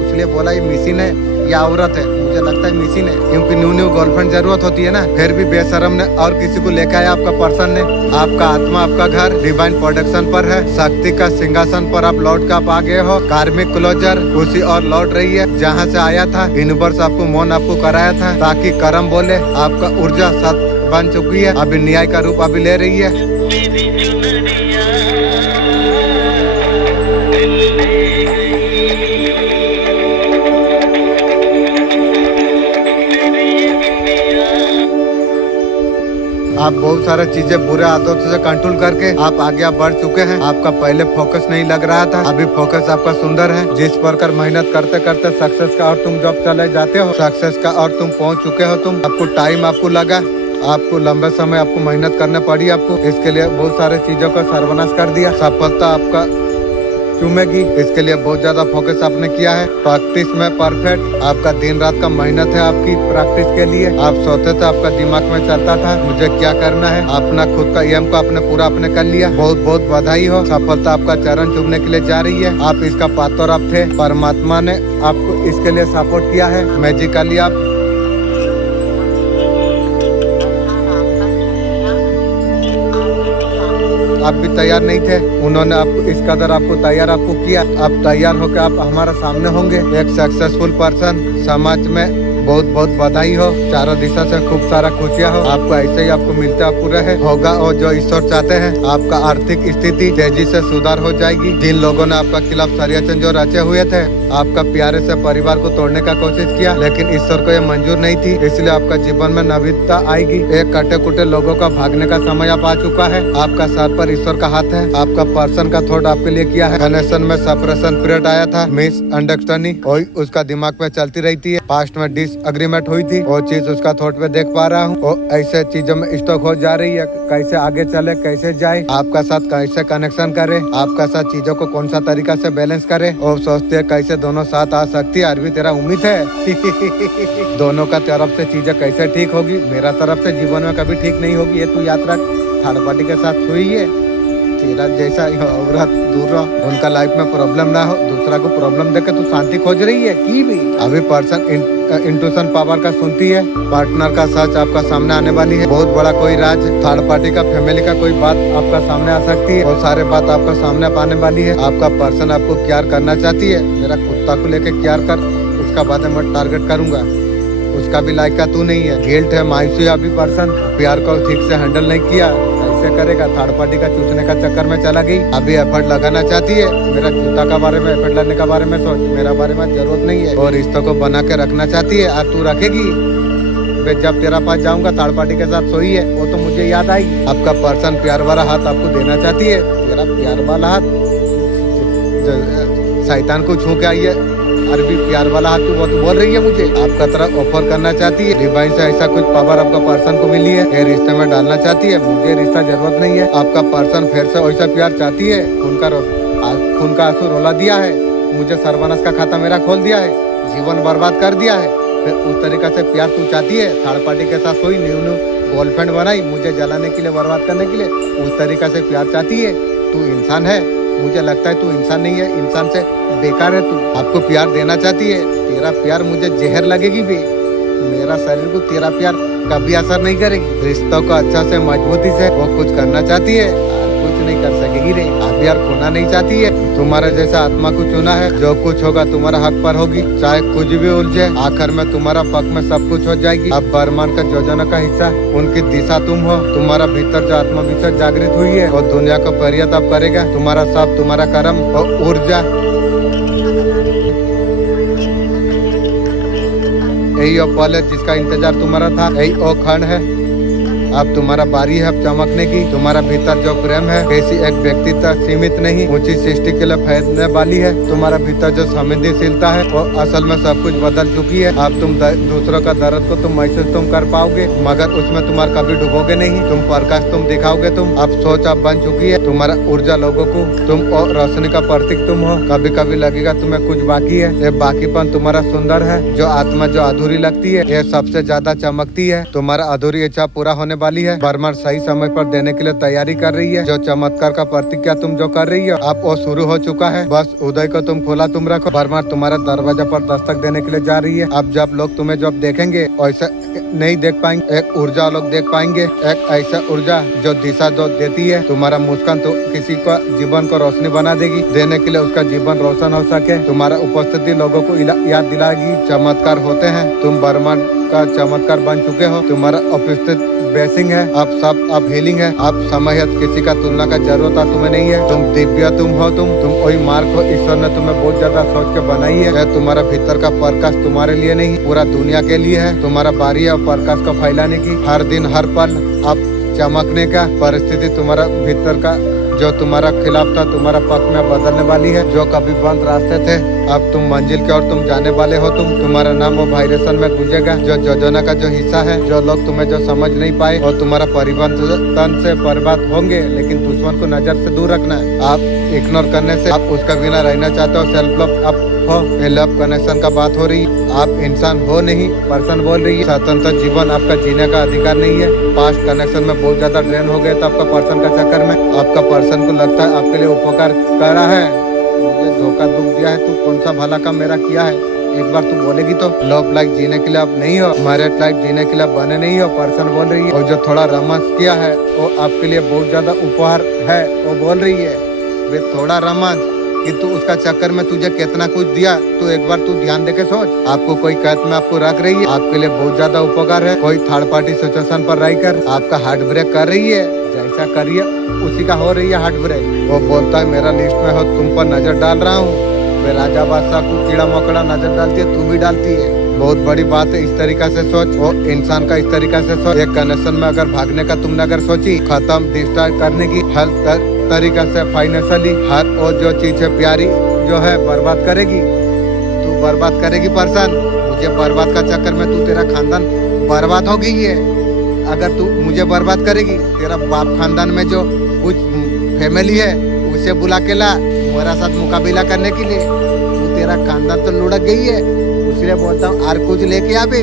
इसलिए बोला ये मिसिन है या औरत है, मुझे लगता है मिसिन है, क्योंकि न्यू गर्लफ्रेंड जरूरत होती है ना। फिर भी बेशरम ने और किसी को लेकर आया आपका पर्सन ने। आपका आत्मा आपका घर डिवाइन प्रोडक्शन पर है, शक्ति का सिंहासन पर आप लौट कर आ गए हो। कार्मिक क्लोजर उसी और लौट रही है जहाँ से आया था। यूनिवर्स आपको मौन आपको कराया था ताकि कर्म बोले। आपका ऊर्जा सत बन चुकी है, अभी न्याय का रूप अभी ले रही है। आप बहुत सारे चीजें बुरे आदतों से कंट्रोल करके आप आगे बढ़ चुके हैं। आपका पहले फोकस नहीं लग रहा था, अभी फोकस आपका सुंदर है। जिस प्रकार मेहनत करते करते सक्सेस का और तुम जब चले जाते हो सक्सेस का और तुम पहुंच चुके हो। तुम आपको टाइम आपको लगा, आपको लंबे समय आपको मेहनत करने पड़ी। आपको इसके लिए बहुत सारे चीजों का सर्वनाश कर दिया। सफलता आपका चूमेगी, इसके लिए बहुत ज्यादा फोकस आपने किया है। प्रैक्टिस में परफेक्ट, आपका दिन रात का मेहनत है आपकी प्रैक्टिस के लिए। आप सोते थे, आपका दिमाग में चलता था मुझे क्या करना है। अपना खुद का एम को आपने पूरा आपने कर लिया, बहुत बहुत बधाई हो। सफलता आपका चरण चूमने के लिए जा रही है। आप इसका पात्र आप थे, परमात्मा ने आपको इसके लिए सपोर्ट किया है। मैजिकली आप भी तैयार नहीं थे, उन्होंने आपको इस कदर आपको तैयार आपको किया। आप तैयार होकर आप हमारा सामने होंगे एक सक्सेसफुल पर्सन। समाज में बहुत बहुत बधाई हो, चारों दिशा से खूब सारा खुशियाँ हो। आपको ऐसे ही आपको मिलता आपको रहे होगा, और जो ईश्वर चाहते हैं आपका आर्थिक स्थिति तेजी से सुधार हो जाएगी। जिन लोगों ने आपका खिलाफ षड्यंत्र जो रचे हुए थे, आपका प्यारे से परिवार को तोड़ने का कोशिश किया, लेकिन ईश्वर को ये मंजूर नहीं थी, इसलिए आपका जीवन में नवीनता आएगी। एक कटे कुटे लोगों का भागने का समय आप आ चुका है। आपका साथ पर ईश्वर का हाथ है। आपका पर्सन का थॉट आपके लिए किया है। कनेक्शन में सेपरेशन पीरियड आया था, मिस अंडरस्टैंडिंग और उसका दिमाग में चलती रहती है। पास्ट में डिसएग्रीमेंट हुई थी, वो चीज उसका थॉट में देख पा रहा हूँ। और ऐसे चीजों में स्टॉक हो जा रही है, कैसे आगे चले, कैसे जाए, आपका साथ कैसे कनेक्शन करे, आपका साथ चीजों को कौन सा तरीका से बैलेंस करे, और सोचते है कैसे दोनों साथ आ सकती है। अरबी तेरा उम्मीद है दोनों का तरफ से चीजें कैसे ठीक होगी, मेरा तरफ से जीवन में कभी ठीक नहीं होगी। ये तू याद रख, थर्ड पार्टी के साथ हुई है, तेरा जैसा औरत दूर रहो, उनका लाइफ में प्रॉब्लम ना हो। दूसरा को प्रॉब्लम देकर तू शांति खोज रही है की भी। अभी पर्सन इंट्यूशन पावर का सुनती है, पार्टनर का सच आपका सामने आने वाली है। बहुत बड़ा कोई राज, थर्ड पार्टी का फैमिली का कोई बात आपका सामने आ सकती है, और सारे बात आपका सामने आने वाली है। आपका पर्सन आपको प्यार करना चाहती है, मेरा कुत्ता को लेके प्यार कर, उसका बाद मैं टारगेट करूंगा। उसका भी लायक का तू नहीं है, गिल्ट है, मायूसी। अभी पर्सन प्यार को ठीक से हैंडल नहीं किया, कैसे करेगा, थर्ड पार्टी का चूसने का चक्कर में चला गई। अभी एफर्ट लगाना चाहती है, मेरा जूता का बारे में एफर्ट लगाने का बारे में सोच, मेरा बारे में जरूरत नहीं है। और रिश्तों को बना के रखना चाहती है, और तू रखेगी। जब तेरा पास जाऊंगा थर्ड पार्टी के साथ सोई है, वो तो मुझे याद आई। आपका पर्सन प्यार वाला हाथ आपको देना चाहती है, तेरा प्यार वाला हाथ शैतान को छू के आई है। अरबी प्यार वाला हाथ वो तो बोल रही है मुझे, आपका तरफ ऑफर करना चाहती है। डिवाइन से ऐसा कुछ पावर आपका पर्सन को मिली है, ये रिश्ते में डालना चाहती है। मुझे रिश्ता जरूरत नहीं है। आपका पर्सन फिर से वैसा प्यार चाहती है, खून का आंसू रोला दिया है, मुझे सर्वनाश का खाता मेरा खोल दिया है, जीवन बर्बाद कर दिया है। फिर उस तरीका से प्यार तू चाहती है, थर्ड पार्टी के साथ सोई, न्यू गर्लफ्रेंड बनाई, मुझे जलाने के लिए, बर्बाद करने के लिए, उस तरीका से प्यार चाहती है। तू इंसान है, मुझे लगता है तू इंसान नहीं है, इंसान से बेकार है तू। आपको प्यार देना चाहती है, तेरा प्यार मुझे जहर लगेगी भी, मेरा शरीर को तेरा प्यार कभी असर नहीं करेगी। रिश्तों को अच्छा से मजबूती से वो कुछ करना चाहती है, कुछ नहीं कर सकेगी रे। आप यार खोना नहीं चाहती है, तुम्हारे जैसा आत्मा को चुना है, जो कुछ होगा तुम्हारा हक पर होगी, चाहे कुछ भी उलझे आखिर में तुम्हारा पक में सब कुछ हो जाएगी। अब ब्रह्मांड का योजना का हिस्सा, उनकी दिशा तुम हो। तुम्हारा भीतर जो आत्मा भीतर जागृत हुई है और दुनिया को परियत अब करेगा, तुम्हारा सब तुम्हारा कर्म और ऊर्जा। यही वो पल है जिसका इंतजार तुम्हारा था, यही वो क्षण है। अब तुम्हारा बारी है अब चमकने की। तुम्हारा भीतर जो प्रेम है किसी एक व्यक्ति तक सीमित नहीं, ऊंची सृष्टि के लिए फैलने वाली है। तुम्हारा भीतर जो संवेदनशीलता है वो असल में सब कुछ बदल चुकी है। अब तुम दूसरों का दर्द को तुम महसूस तुम कर पाओगे, मगर उसमें तुम्हारा कभी डूबोगे नहीं। तुम प्रकाश तुम दिखाओगे। तुम अब सोच अब बन चुकी है। तुम्हारा ऊर्जा लोगों को, तुम और रोशनी का प्रतीक तुम हो। कभी कभी लगेगा तुम्हें कुछ बाकी है, ये बाकीपन तुम्हारा सुंदर है। जो आत्मा जो अधूरी लगती है ये सबसे ज्यादा चमकती है। तुम्हारा अधूरी इच्छा पूरा होने वाली है। ब्रह्मांड सही समय पर देने के लिए तैयारी कर रही है। जो चमत्कार का प्रतिज्ञा तुम जो कर रही हो अब वो शुरू हो चुका है। बस उदय को तुम खोला तुम रखो। ब्रह्मांड तुम्हारा दरवाजा पर दस्तक देने के लिए जा रही है। अब जब लोग तुम्हें जब देखेंगे वैसा नहीं देख पाएंगे, एक ऊर्जा लोग देख पाएंगे, एक ऐसा ऊर्जा जो दिशा जो देती है। तुम्हारा मुस्कान तो किसी का जीवन को रोशनी बना देगी, देने के लिए उसका जीवन रोशन हो सके। तुम्हारा उपस्थिति लोगों को याद दिलाएगी चमत्कार होते हैं। तुम ब्रह्मांड का चमत्कार बन चुके हो। तुम्हारा उपस्थित ब्लेसिंग है। अब सब अब हीलिंग है। अब समय किसी का तुलना का जरूरत तुम्हें नहीं है। तुम दिव्य तुम हो। तुम वही मार्ग हो। ईश्वर ने तुम्हें बहुत ज्यादा सोच के बनाई है। तुम्हारा भीतर का प्रकाश तुम्हारे लिए नहीं पूरा दुनिया के लिए है। तुम्हारा बारी है प्रकाश को फैलाने की। हर दिन हर पल अब चमकने का परिस्थिति तुम्हारा भीतर का जो तुम्हारा खिलाफ था तुम्हारा पक्ष में बदलने वाली है। जो कभी बंद रास्ते थे अब तुम मंजिल की ओर तुम जाने वाले हो। तुम्हारा नाम वो वाइब्रेशन में गूंजेगा। जो योजना का जो हिस्सा है, जो लोग तुम्हें जो समझ नहीं पाए और तुम्हारा परिवर्तन से बर्बाद होंगे, लेकिन दुश्मन को नजर से दूर रखना है। आप इग्नोर करने से आप उसका बिना रहना चाहते हो। सेल्फ लव आप हो, लव कनेक्शन का बात हो रही। आप इंसान हो नहीं पर्सन बोल रही है। स्वतंत्र जीवन आपका जीने का अधिकार नहीं है। पास्ट कनेक्शन में बहुत ज्यादा ड्रेन हो गए तो आपका पर्सन का चक्कर में आपका पर्सन को लगता है आपके लिए उपकार कर रहा है। मुझे धोखा दुख दिया है, तू कौन सा भला काम मेरा किया है। एक बार तू बोलेगी तो लव लाइफ जीने के लिए आप नहीं हो, मैरिड लाइफ जीने के लिए बने नहीं हो, पर्सन बोल रही है। और जो थोड़ा रोमांस किया है वो आपके लिए बहुत ज्यादा उपहार है, वो बोल रही है वे थोड़ा रोमांस कि तू उसका चक्कर में तुझे कितना कुछ दिया। तो एक बार तू ध्यान देके सोच। आपको कोई कैद में आपको रख रही है, आपके लिए बहुत ज्यादा उपकार है। कोई थर्ड पार्टी सिचुएशन पर रहकर आपका हार्ट ब्रेक कर रही है, जैसा करिए उसी का हो रही है हार्ट ब्रेक। वो बोलता है मेरा लिस्ट में हो, तुम पर नजर डाल रहा हूँ। वे राजा बादशाह को कीड़ा मकोड़ा नजर डालती है, तू भी डालती है। बहुत बड़ी बात है, इस तरीका से सोच। वो इंसान का इस तरीका से सोच। एक कनेक्शन में अगर भागने का तुमने अगर सोची, खत्म डिस्ट्रॉय करने की हर तरीका से फाइनेंशियली हर और जो चीज है प्यारी जो है बर्बाद करेगी। तू बर्बाद करेगी पर्सन। मुझे बर्बाद का चक्कर में तू तेरा खानदान बर्बाद हो गई है। अगर तू मुझे बर्बाद करेगी, तेरा बाप खानदान में जो कुछ फैमिली है उसे बुला के ला मेरा साथ मुकाबला करने के लिए। तू तेरा खानदान तो लुढ़क गई है, इसलिए बोलता हूँ और कुछ लेके आ बे,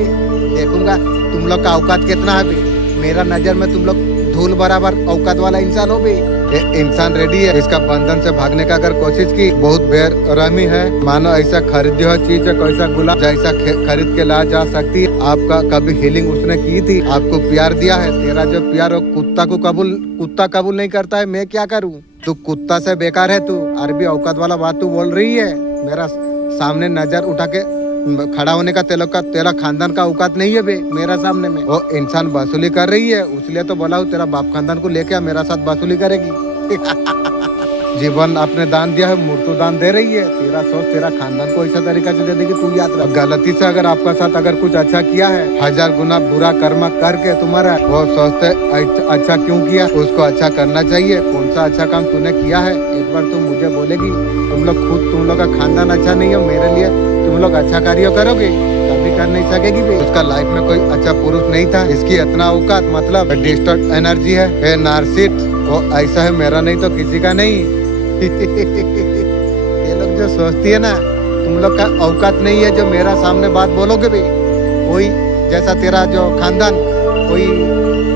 देखूंगा तुम लोग का औकात कितना है बे। मेरा नजर में तुम लोग धूल बराबर औकात वाला इंसान हो बे। ये इंसान रेडी है। इसका बंधन से भागने का अगर कोशिश की बहुत बेरहमी है। मानो ऐसा खरीदी हुई चीज है, कैसा गुलाब जैसा खरीद के ला जा सकती है। आपका कभी हीलिंग उसने की थी, आपको प्यार दिया है। तेरा जो प्यार हो कुत्ता कबूल नहीं करता है। मैं क्या करूँ, तू कुत्ता से बेकार है। तू अरबी औकात वाला बात तू बोल रही है। मेरा सामने नजर उठा के खड़ा होने का तेरा खानदान का औकात नहीं है बे मेरा सामने में। वो इंसान वसूली कर रही है, इसलिए तो बोला हूँ तेरा बाप खानदान को लेके मेरा साथ वसूली करेगी। जीवन आपने दान दिया है, मृत्यु दान दे रही है। तेरा सोच तेरा खानदान को ऐसा तरीका से दे देगी, तू याद रख। गलती से अगर आपका साथ अगर कुछ अच्छा किया है, 1000 गुना बुरा कर्म करके तुम्हारा वो सोचते अच्छा क्यों किया, उसको अच्छा करना चाहिए। कौन सा अच्छा काम तूने किया है एक बार तुम मुझे बोलेगी। तुम लोग का खानदान अच्छा नहीं है, मेरे लिए तुम लोग अच्छा कार्य करोगे, कभी कर नहीं सकेगी भी। उसका लाइफ में कोई अच्छा पुरुष नहीं था, इसकी इतना औकात मतलब डिस्टर्ब एनर्जी है नार्सिट। वो ऐसा है मेरा नहीं तो किसी का नहीं। ये लोग जो सोचती है ना तुम लोग का औकात नहीं है, जो मेरा सामने बात बोलोगे भी वही जैसा तेरा जो खानदान कोई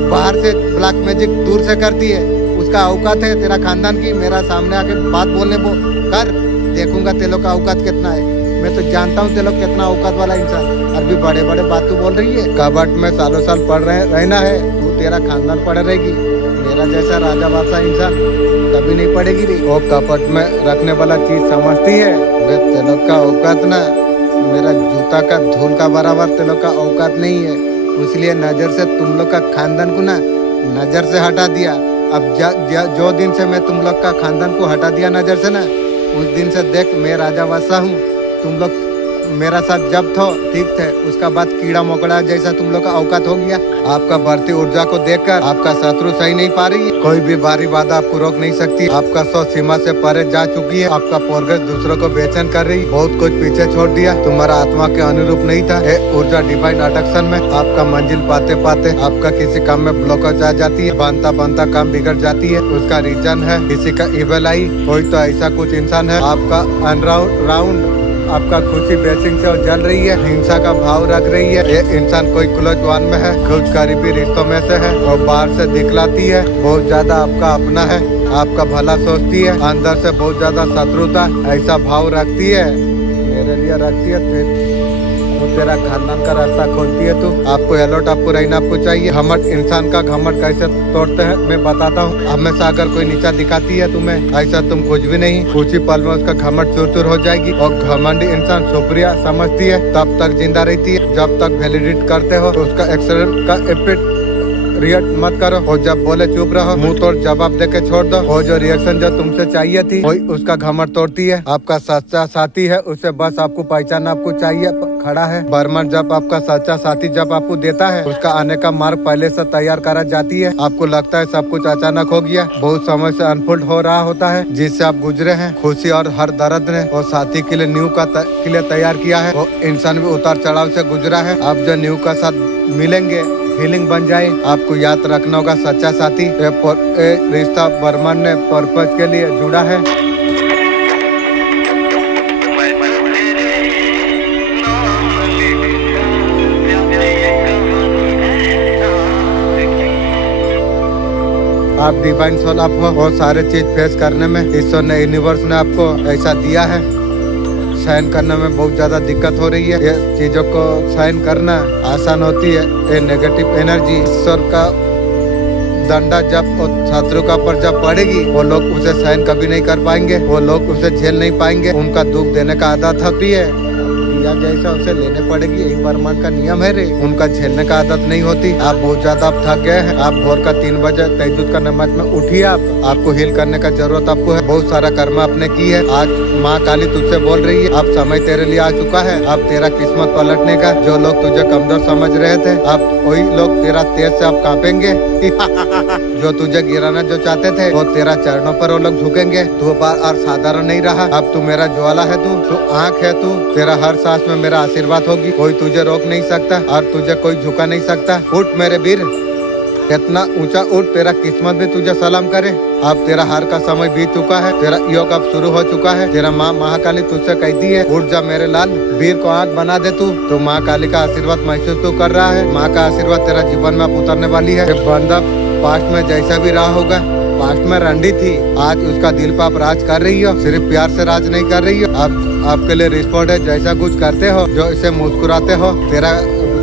बाहर से ब्लैक मैजिक दूर से करती है, उसका औकात है तेरा खानदान की मेरा सामने आके बात बोलने को कर। देखूंगा ते लोग का औकात कितना है। मैं तो जानता हूँ ते लोग कितना औकात वाला इंसान। अभी बड़े बड़े बात तू बोल रही है। कबट में सालों साल पढ़ रहना है, तू तेरा खानदान पढ़ रहेगी। मेरा जैसा राजा बादशाह इंसान कभी नहीं पड़ेगी रे। वो कपट में रखने वाला चीज समझती है वे तेलों का औकात ना मेरा जूता का धूल का बराबर तेलों का औकात नहीं है। इसलिए नजर से तुम लोग का खानदान को ना नजर से हटा दिया। अब जो दिन से मैं तुम लोग का खानदान को हटा दिया नजर से ना, उस दिन से देख मैं राजा बादशाह हूँ। तुम लोग मेरा साथ जब थे ठीक थे, उसका बाद कीड़ा मकोड़ा जैसा तुम लोग का औकात हो गया। आपका बढ़ती ऊर्जा को देखकर आपका शत्रु सही नहीं पा रही है। कोई भी बारी बाधा आपको रोक नहीं सकती। आपका सोच सीमा से परे जा चुकी है। आपका प्रोग्रेस दूसरों को बेचैन कर रही। बहुत कुछ पीछे छोड़ दिया, तुम्हारा आत्मा के अनुरूप नहीं था। ऊर्जा डिवाइन अट्रैक्शन में आपका मंजिल पाते पाते आपका किसी काम में ब्लॉकेज आ जाती है। बनता बनता काम बिगड़ जाती है। उसका रीजन है किसी का इवेल आई। कोई तो ऐसा कुछ इंसान है आपका राउंड आपका खुशी बेसिंग से जल रही है, हिंसा का भाव रख रही है। ये इंसान कोई क्लोज वन में है, कुछ करीबी रिश्तों में से है और बाहर से दिखलाती है बहुत ज्यादा आपका अपना है, आपका भला सोचती है, अंदर से बहुत ज्यादा शत्रुता ऐसा भाव रखती है, मेरे लिए रखती है। तेरा खानदान का रास्ता खोलती है तू। आपको अलर्ट आपको रहना आपको चाहिए। घमंड इंसान का घमंड कैसे तोड़ते हैं मैं बताता हूँ। हमेशा अगर कोई नीचा दिखाती है तुम्हें, ऐसा तुम कुछ भी नहीं, कुछ ही पल में उसका घमंड चूर चूर हो जाएगी। और घमंडी इंसान सुप्रिया समझती है तब तक जिंदा रहती है जब तक वैलिडेट करते हो तो उसका एक्सीडेंट का इफेक्ट रिएक्ट मत करो। और जब बोले चुप रहो, मुंह तोड़ जवाब देके छोड़ दो। वो जो रिएक्शन जो तुमसे चाहिए थी वही उसका घमंड तोड़ती है। आपका सच्चा साथी है, उसे बस आपको पहचान आपको चाहिए खड़ा है। बर्मन जब आपका सच्चा साथी जब आपको देता है, उसका आने का मार्ग पहले से तैयार करा जाती है। आपको लगता है सब कुछ अचानक हो गया, बहुत समय से अनफोल्ड हो रहा होता है जिससे आप गुजरे हैं। खुशी और हर दर्द ने और साथी के लिए न्यू का के लिए तैयार किया है। वो इंसान भी उतार चढ़ाव से गुजरा है। आप जो न्यू का साथ मिलेंगे फीलिंग बन जाए। आपको याद रखना होगा सच्चा साथी रिश्ता बर्मन ने पर्पज के लिए जुड़ा है। आप डिवाइन सोल आप हो, बहुत सारे चीज फेस करने में ईश्वर ने यूनिवर्स ने आपको ऐसा दिया है। सहन करने में बहुत ज्यादा दिक्कत हो रही है। ये चीजों को सहन करना आसान होती है। ये नेगेटिव एनर्जी ईश्वर का दंडा जब शत्रु का पर जब पड़ेगी, वो लोग उसे सहन कभी नहीं कर पाएंगे, वो लोग उसे झेल नहीं पाएंगे। उनका दुख देने का आदत होती है या जैसा उसे लेने पड़ेगी, एक बर्मन का नियम है रे। उनका झेलने का आदत नहीं होती। आप बहुत ज्यादा आप थक गए हैं। आप भोर का 3 बजे तहज्जुद का नमाज में उठिए। आपको हील करने का जरूरत आपको है। बहुत सारा कर्म आपने की है। आज माँ काली तुझसे बोल रही है, अब समय तेरे लिए आ चुका है। अब तेरा किस्मत पलटने का। जो लोग तुझे कमजोर समझ रहे थे, अब वही लोग तेरा तेज से अब कांपेंगे। जो तुझे गिराना जो चाहते थे, वो तेरा चरणों पर वो लोग झुकेंगे। तू बार और साधारण नहीं रहा। अब तू मेरा ज्वाला है, तू आँख है, तू तेरा हर सांस में मेरा आशीर्वाद होगी। कोई तुझे रोक नहीं सकता और तुझे कोई झुका नहीं सकता। उठ मेरे वीर, इतना ऊंचा उठ, तेरा किस्मत भी तुझे सलाम करे। अब तेरा हार का समय बीत चुका है, तेरा योग अब शुरू हो चुका है। तेरा माँ महाकाली तुझसे कहती है, उठ जा मेरे लाल, वीर को आँख बना दे तू। तो माँ काली का आशीर्वाद महसूस तू कर रहा है। माँ का आशीर्वाद तेरा जीवन में अब उतरने वाली है। बंदा पास्ट में जैसा भी रहा होगा, पास्ट में रंडी थी, आज उसका दिल पर आप राज कर रही हो। सिर्फ प्यार से राज नहीं कर रही हो। अब आपके लिए रिस्पॉन्ड है, जैसा कुछ करते हो, जो इसे मुस्कुराते हो।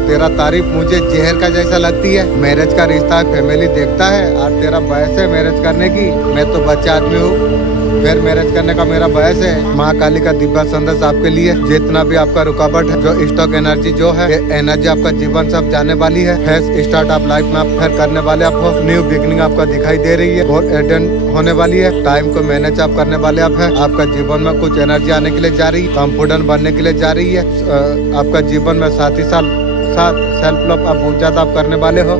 तेरा तारीफ मुझे जहर का जैसा लगती है। मैरिज का रिश्ता फैमिली देखता है और तेरा बहस है मैरिज करने की। मैं तो बच्चा आदमी हूँ, फिर मैरिज करने का मेरा बहस है। माँ काली का दिव्य संदेश आपके लिए। जितना भी आपका रुकावट है, जो स्टॉक एनर्जी जो है, ये एनर्जी आपका जीवन सब जाने वाली है। फ्रेश स्टार्ट आप लाइफ में आप फिर करने वाले आप हो। न्यू बिगनिंग आपका दिखाई दे रही है, बहुत अटेंड होने वाली है। टाइम को मैनेज आप करने वाले आप है। आपका जीवन में कुछ एनर्जी आने के लिए जा रही है, कॉन्फिडेंट बनने के लिए जा रही है। आपका जीवन में साथ ही साथ सेल्फ लव आप बहुत ज्यादा आप करने वाले हो।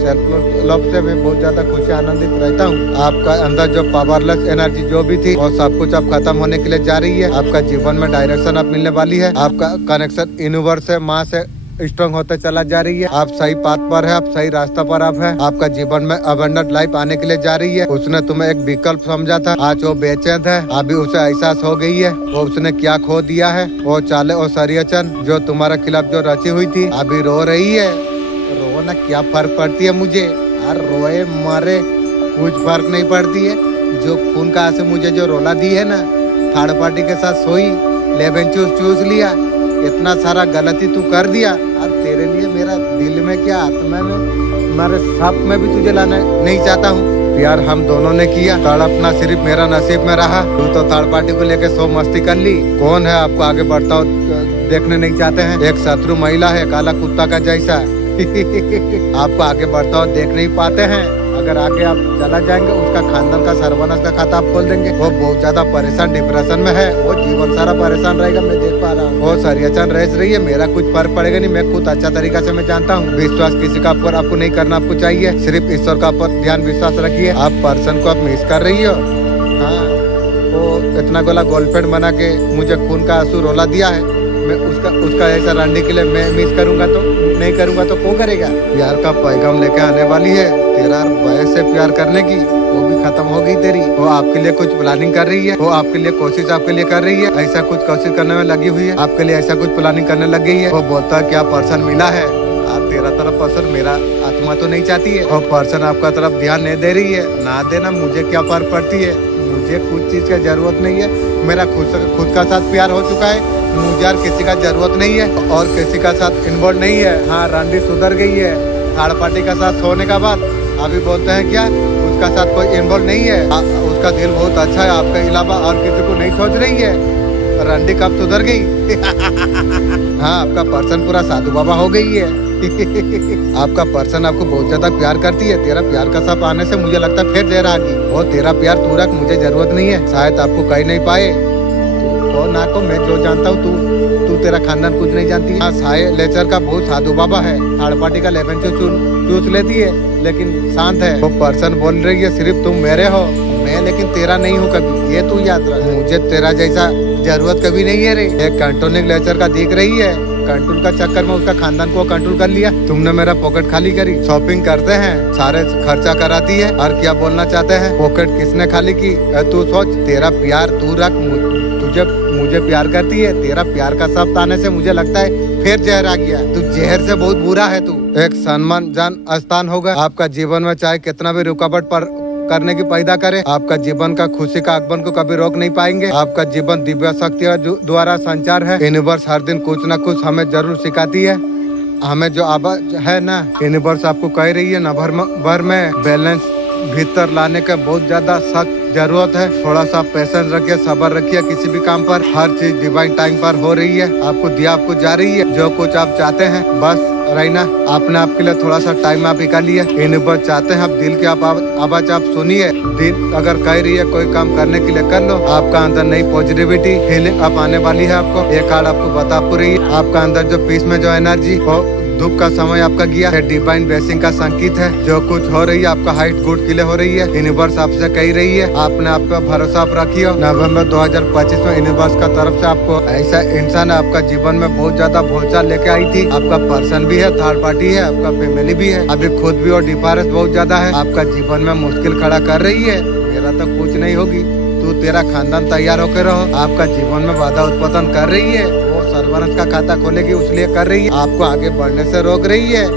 सेल्फ लव से मैं बहुत ज्यादा खुशी आनंदित रहता हूँ। आपका अंदर जो पावरलेस एनर्जी जो भी थी, वो सब कुछ अब खत्म होने के लिए जा रही है। आपका जीवन में डायरेक्शन अब मिलने वाली है। आपका कनेक्शन यूनिवर्स से माँ से स्ट्रॉन्ग होते चला जा रही है। आप सही पाथ पर है, आप सही रास्ता पर आप है। आपका जीवन में अबंडेंट लाइफ आने के लिए जा रही है। उसने तुम्हें एक विकल्प समझा था, आज वो बेचैन है। अभी उसे एहसास हो गई है वो उसने क्या खो दिया है। वो चाले और सरियचन जो तुम्हारे खिलाफ जो रची हुई थी, अभी रो रही है। रो ना, क्या फर्क पड़ती है मुझे, और रोए मारे कुछ फर्क नहीं पड़ती है। जो खून का आंसू मुझे जो रोला दी है ना, थर्ड पार्टी के साथ सोई, लेबन चूस लिया, इतना सारा गलती तू कर दिया। और तेरे लिए मेरा दिल में क्या आत्मा में, तुम्हारे सप में भी तुझे लाना नहीं चाहता हूँ। प्यार हम दोनों ने किया, तड़पना सिर्फ मेरा नसीब में रहा। तू तो थर्ड पार्टी को लेके सो मस्ती कर ली। कौन है आपको आगे बढ़ता हो देखने नहीं चाहते हैं? एक शत्रु महिला है काला कुत्ता का जैसा। आपको आगे बढ़ता हो देख नहीं पाते हैं। अगर आगे आप चला जाएंगे उसका खानदान का सर्वनाश का खाता आप खोल देंगे। वो बहुत ज्यादा परेशान डिप्रेशन में है, वो जीवन सारा परेशान रहेगा, मैं देख पा रहा हूँ। वो सरियाचंद रेस रही है, मेरा कुछ फर्क पड़ेगा नहीं, मैं खुद अच्छा तरीका से मैं जानता हूँ। विश्वास किसी का ऊपर आपको नहीं करना आपको चाहिए, सिर्फ ईश्वर का ऊपर ध्यान विश्वास रखिए। आप पर्सन को आप मिस कर रही हो। हाँ, वो इतना गोला गर्लफ्रेंड बना के मुझे खून का आंसू रोला दिया है, मैं उसका ऐसा रंडी के लिए मैं मिस करूंगा तो नहीं करूंगा तो कौन करेगा? प्यार का पैगाम लेके आने वाली है, तेरा वयस से प्यार करने की वो भी खत्म हो गई तेरी। वो आपके लिए कुछ प्लानिंग कर रही है, वो आपके लिए कोशिश आपके लिए कर रही है, ऐसा कुछ कोशिश करने में लगी हुई है, आपके लिए ऐसा कुछ प्लानिंग करने लग गई है। वो बोलता है क्या पर्सन मिला है, आप तेरा तरफ पर्सन, मेरा आत्मा तो नहीं चाहती है। और पर्सन आपका तरफ ध्यान नहीं दे रही है, ना देना मुझे क्या फर्क पड़ती है, मुझे कुछ चीज की जरूरत नहीं है। मेरा खुद का साथ प्यार हो चुका है, मुझे यार किसी का जरूरत नहीं है और किसी का साथ इन्वॉल्व नहीं है। हाँ, रंडी सुधर गई है थर्ड पार्टी का साथ होने का बाद। अभी बोलते हैं क्या उसका साथ कोई इन्वॉल्व नहीं है, उसका दिल बहुत अच्छा है, आपके अलावा और किसी को नहीं सोच रही है। रंडी कब सुधर गई? हाँ, आपका पर्सन पूरा साधु बाबा हो गई है। आपका पर्सन आपको बहुत ज्यादा प्यार करती है। तेरा प्यार का साथ आने से मुझे लगता है फिर देर आ गई। वो तेरा प्यार तू रख, मुझे जरूरत नहीं है, शायद आपको कहीं नहीं पाए तो ना को मैं जो जानता हूँ तू तेरा खानदान कुछ नहीं जानती। हाँ, साय लेचर का बहुत साधु बाबा है, थर्ड पार्टी का लेमन चूस लेती है लेकिन शांत है। वो पर्सन बोल रही है सिर्फ तुम मेरे हो, मैं लेकिन तेरा नहीं हूँ कभी, ये तू याद रख। मुझे तेरा जैसा जरूरत कभी नहीं है रे। एक कंट्रोलिंग लेचर का दिख रही है, कंट्रोल का चक्कर में उसका खानदान को कंट्रोल कर लिया। तुमने मेरा पॉकेट खाली करी। शॉपिंग करते हैं, सारे खर्चा कराती है, और क्या बोलना चाहते हैं? पॉकेट किसने खाली की? तू सोच, तेरा प्यार तू रख, तुझे मुझे प्यार करती है। तेरा प्यार का शब्द आने से मुझे लगता है फिर जहर आ गया। तू जहर से बहुत बुरा है। तू एक सम्मान जान स्थान होगा आपका जीवन में, चाहे कितना भी रुकावट पर करने की पैदा करे, आपका जीवन का खुशी का आगमन को कभी रोक नहीं पाएंगे। आपका जीवन दिव्य शक्ति द्वारा संचार है। यूनिवर्स हर दिन कुछ न कुछ हमें जरूर सिखाती है। हमें जो आवाज है ना, यूनिवर्स आपको कह रही है ना, भर में बैलेंस भीतर लाने का बहुत ज्यादा सख्त जरूरत है। थोड़ा सा पेशेंस रखिए, सब्र रखिए किसी भी काम पर। हर चीज डिवाइन टाइम पर हो रही है, आपको दिया आपको जा रही है। जो कुछ आप चाहते हैं बस रहना, आपने आपके लिए थोड़ा सा टाइम आप निकालिए। यूनिवर्स चाहते हैं आप दिल की आवाज आप सुनिए। दिल अगर कह रही है कोई काम करने के लिए कर लो, आपका अंदर नई पॉजिटिविटी फीलिंग आप आने वाली है। आपको ये कार्ड आपको बता पूरी, आपका अंदर जो पीस में जो एनर्जी हो, दुख का समय आपका गया है, डिवाइन ब्लेसिंग का संकेत है। जो कुछ हो रही है आपका हाइट गुड के लिए हो रही है। यूनिवर्स आपसे कह रही है, आपने आपका भरोसा आप रखिए। नवंबर 2025 में यूनिवर्स का तरफ से आपको ऐसा इंसान आपका जीवन में बहुत ज्यादा भूलचाल लेके आई थी। आपका पर्सन भी है, थर्ड पार्टी है, आपका फैमिली भी है, अभी खुद भी और डिफरेंस बहुत ज्यादा है। आपका जीवन में मुश्किल खड़ा कर रही है, मेरा तो कुछ नहीं होगी, तू तेरा खानदान तैयार होकर रहो। आपका जीवन में बाधा उत्पादन कर रही है, वो सर्वनाश का खाता खोलेगी उसलिए कर रही है, आपको आगे बढ़ने से रोक रही है,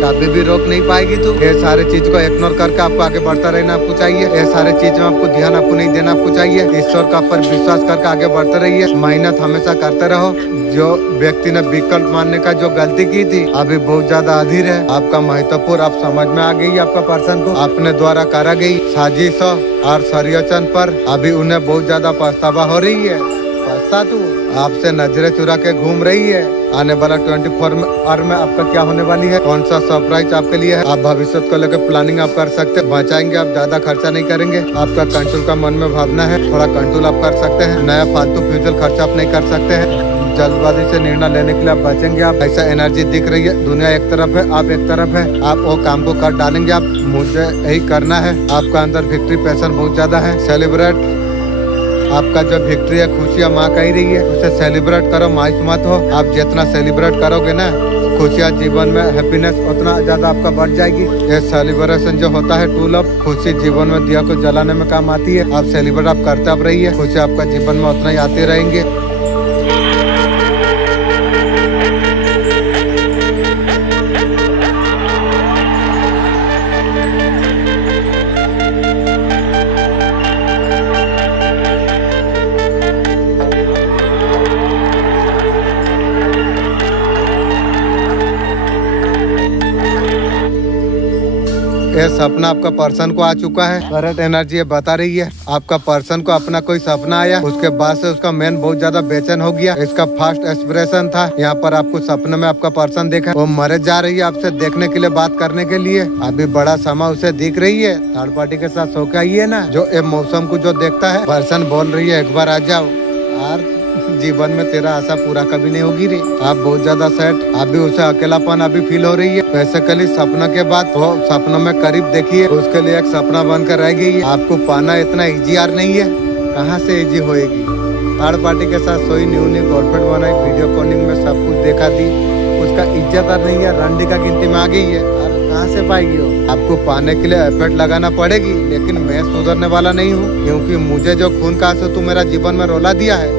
कभी भी रोक नहीं पाएगी तू। ये सारे चीज को इग्नोर करके आपको आगे बढ़ता रहना आपको चाहिए। ये सारे चीज में आपको ध्यान आपको नहीं देना आपको चाहिए। ईश्वर का पर विश्वास करके आगे बढ़ते रहिए, मेहनत हमेशा करते रहो। जो व्यक्ति ने विकल्प मानने का जो गलती की थी, अभी बहुत ज्यादा अधीर है। आपका महत्वपूर्ण आप समझ में आ गई, आपका पर्सन को अपने द्वारा करा गई साजिशों और षड्यंत्र पर अभी उन्हें बहुत ज्यादा पछतावा हो रही है। पछता तू आपसे नजरें चुरा के घूम रही है। आने वाला 24 आवर में आपका क्या होने वाली है, कौन सा सरप्राइज आपके लिए है। आप भविष्य को लेकर प्लानिंग आप कर सकते हैं, बचाएंगे आप, ज्यादा खर्चा नहीं करेंगे। आपका कंट्रोल का मन में भावना है, थोड़ा कंट्रोल आप कर सकते हैं। नया फालतू फ्यूचर खर्चा आप नहीं कर सकते हैं। जल्दबाजी से निर्णय लेने के लिए आप बचेंगे। आप ऐसा एनर्जी दिख रही है, दुनिया एक तरफ है, आप एक तरफ है, आप वो काम को कर डालेंगे। आप मुझे यही करना है। आपका अंदर विक्ट्री पैशन बहुत ज्यादा है। सेलिब्रेट आपका जो विक्ट्री है, खुशियाँ माँ कह रही है, उसे सेलिब्रेट करो, मायूस मत हो। आप जितना सेलिब्रेट करोगे ना, खुशियाँ जीवन में हैप्पीनेस उतना ज्यादा आपका बढ़ जाएगी। ये सेलिब्रेशन जो होता है टूल ऑफ खुशी जीवन में दिया को जलाने में काम आती है। आप सेलिब्रेट आप करते आप रहिए, खुशी आपका जीवन में उतना ही आते रहेंगे। ये सपना आपका पर्सन को आ चुका है। करंट एनर्जी ये बता रही है आपका पर्सन को अपना कोई सपना आया, उसके बाद से उसका मेन बहुत ज्यादा बेचैन हो गया। इसका फर्स्ट एक्सप्रेशन था यहाँ पर आपको सपने में आपका पर्सन देखा, वो मरे जा रही है आपसे देखने के लिए, बात करने के लिए। अभी बड़ा समय उसे दिख रही है, थर्ड पार्टी के साथ सो के आई है ना, जो ये मौसम को जो देखता है। पर्सन बोल रही है एक बार आ जाओ यार, जीवन में तेरा आशा पूरा कभी नहीं होगी रे। आप बहुत ज्यादा सेट, अभी उसे अकेलापन अभी फील हो रही है। बेसिकली सपना के बाद वो सपनों में करीब देखिए, उसके लिए एक सपना बनकर रह गई है। आपको पाना इतना इजी यार नहीं है, कहाँ से इजी होएगी। थर्ड पार्टी के साथ सोई, न्यू गर्लफ्रेंड बनाई, वीडियो कॉलिंग में सब कुछ देखा दी, उसका इज्जत नहीं है, रंडी का गिनती में आ गई है। कहाँ से पाएगी हो? आपको पाने के लिए एफर्ट लगाना पड़ेगी, लेकिन मैं सुधरने वाला नहीं हूँ, क्योंकि मुझे जो खून का आंसू तू मेरा जीवन में रोला दिया है,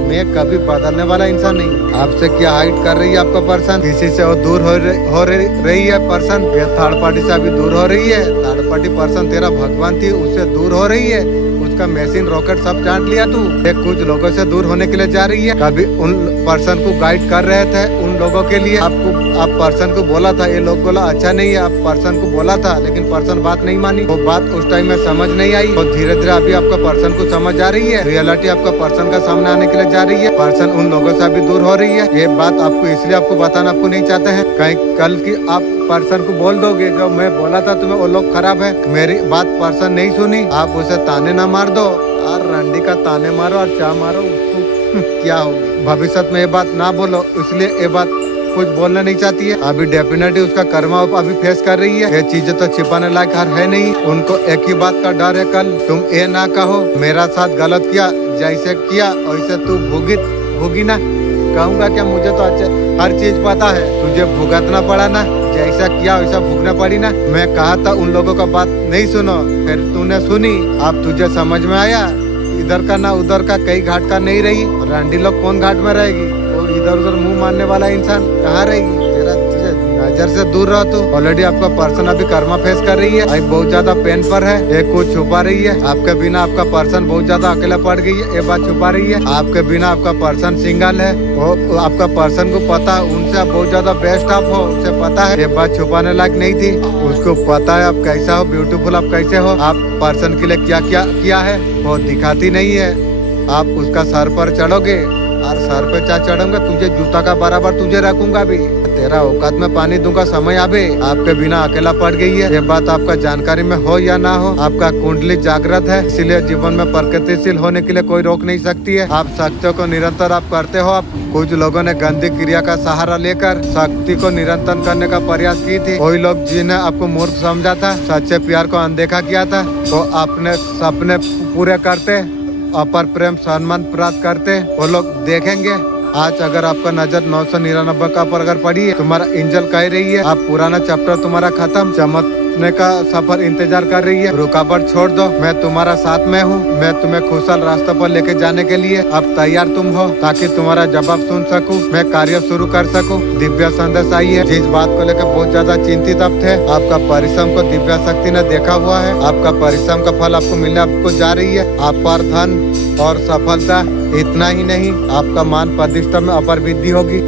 मैं कभी बदलने वाला इंसान नहीं। आपसे क्या हाइड कर रही है आपका पर्सन, किसी से वो दूर हो रही है पर्सन, ये थर्ड पार्टी से अभी दूर हो रही है। थर्ड पार्टी पर्सन तेरा भगवान थी, उससे दूर हो रही है, उसका मशीन रॉकेट सब चाट लिया तू। एक कुछ लोगों से दूर होने के लिए जा रही है। कभी उन पर्सन को गाइड कर रहे थे, उन लोगों के लिए आप पर्सन को बोला था, ये लोग बोला अच्छा नहीं है, आप पर्सन को बोला था, लेकिन पर्सन बात नहीं मानी। वो बात उस टाइम में समझ नहीं आई, और धीरे धीरे अभी आपका पर्सन को समझ आ रही है, रियलिटी आपका पर्सन का सामने आने के लिए जा रही है। पर्सन उन लोगों से अभी दूर हो रही है। ये बात आपको इसलिए आपको बताना आपको नहीं चाहते हैं, कहीं कल की आप पर्सन को बोल दोगे जो मैं बोला था तुम्हें वो लोग खराब है, मेरी बात पर्सन नहीं सुनी, आप उसे ताने ना मार दो। और रंडी का ताने मारो और चाह मारो, उसको क्या होगी। भविष्य में ये बात ना बोलो, इसलिए ये बात कुछ बोलना नहीं चाहती है। अभी डेफिनेटली उसका कर्मा अभी फेस कर रही है। ये चीजें तो छिपाने लायक है नहीं। उनको एक ही बात का डर है, कल तुम ये ना कहो मेरा साथ गलत किया, जैसे किया वैसे तू भुगी ना। कहूँगा क्या, मुझे तो अच्छा हर चीज पता है, तुझे भुगतना पड़ा ना, जैसा किया वैसा भुगना पड़ी ना। मैं कहा था उन लोगों का बात नहीं सुनो, फिर तूने सुनी, अब तुझे समझ में आया इधर का ना उधर का, कई घाट का नहीं रही। रंडी लोग कौन घाट में रहेगी, वो इधर उधर मुंह मारने वाला इंसान कहाँ रहेगी। तेरा तुझे नजर से दूर रहो। तो ऑलरेडी आपका पर्सन अभी कर्मा फेस कर रही है, अभी बहुत ज्यादा पेन पर है, एक कुछ छुपा रही है। आपके बिना आपका पर्सन बहुत ज्यादा अकेला पड़ गई है, ये बात छुपा रही है। आपके बिना आपका पर्सन सिंगल है, वो आपका पर्सन को पता है, उनसे आप बहुत ज्यादा बेस्ट आप हो, उसे पता है। ये बात छुपाने लायक नहीं थी, उसको पता है आप कैसा हो, ब्यूटीफुल आप कैसे हो। आप पर्सन के लिए क्या क्या किया है वो दिखाती नहीं है। आप उसका सर पर चढ़ोगे और सर पे चा चढ़ूंगा, तुझे जूता का बराबर तुझे रखूंगा भी, तेरा औकात में पानी दूंगा समय आवे। आपके बिना अकेला पड़ गई है, ये बात आपका जानकारी में हो या ना हो, आपका कुंडली जागृत है, इसलिए जीवन में प्रगतिशील होने के लिए कोई रोक नहीं सकती है। आप शक्तियों को निरंतर आप करते हो। आप कुछ लोगों ने गंदी क्रिया का सहारा लेकर शक्ति को निरंतर करने का प्रयास की थी। कोई लोग जिन्हें आपको मूर्ख समझा था, सच्चे प्यार को अनदेखा किया था, तो अपने सपने पूरे करते, अपर प्रेम सम्मान प्राप्त करते, वो लोग देखेंगे। आज अगर आपका नजर 999 का पर अगर पड़ी है, तुम्हारा एंजल कह रही है आप पुराना चैप्टर तुम्हारा खत्म, चमकने का सफर इंतजार कर रही है, रुकावट छोड़ दो, मैं तुम्हारा साथ में हूँ, मैं तुम्हें खुशहाल रास्ते पर लेके जाने के लिए अब तैयार तुम हो, ताकि तुम्हारा जवाब सुन सकूं, मैं कार्य शुरू कर सकूं। दिव्य संदेश आई है, जिस बात को लेकर बहुत ज्यादा चिंतित अब थे, आपका परिश्रम को दिव्य शक्ति ने देखा हुआ है, आपका परिश्रम का फल आपको मिलने आपको जा रही है। आप पर धन और सफलता, इतना ही नहीं आपका मान प्रतिष्ठा में अपर वृद्धि होगी।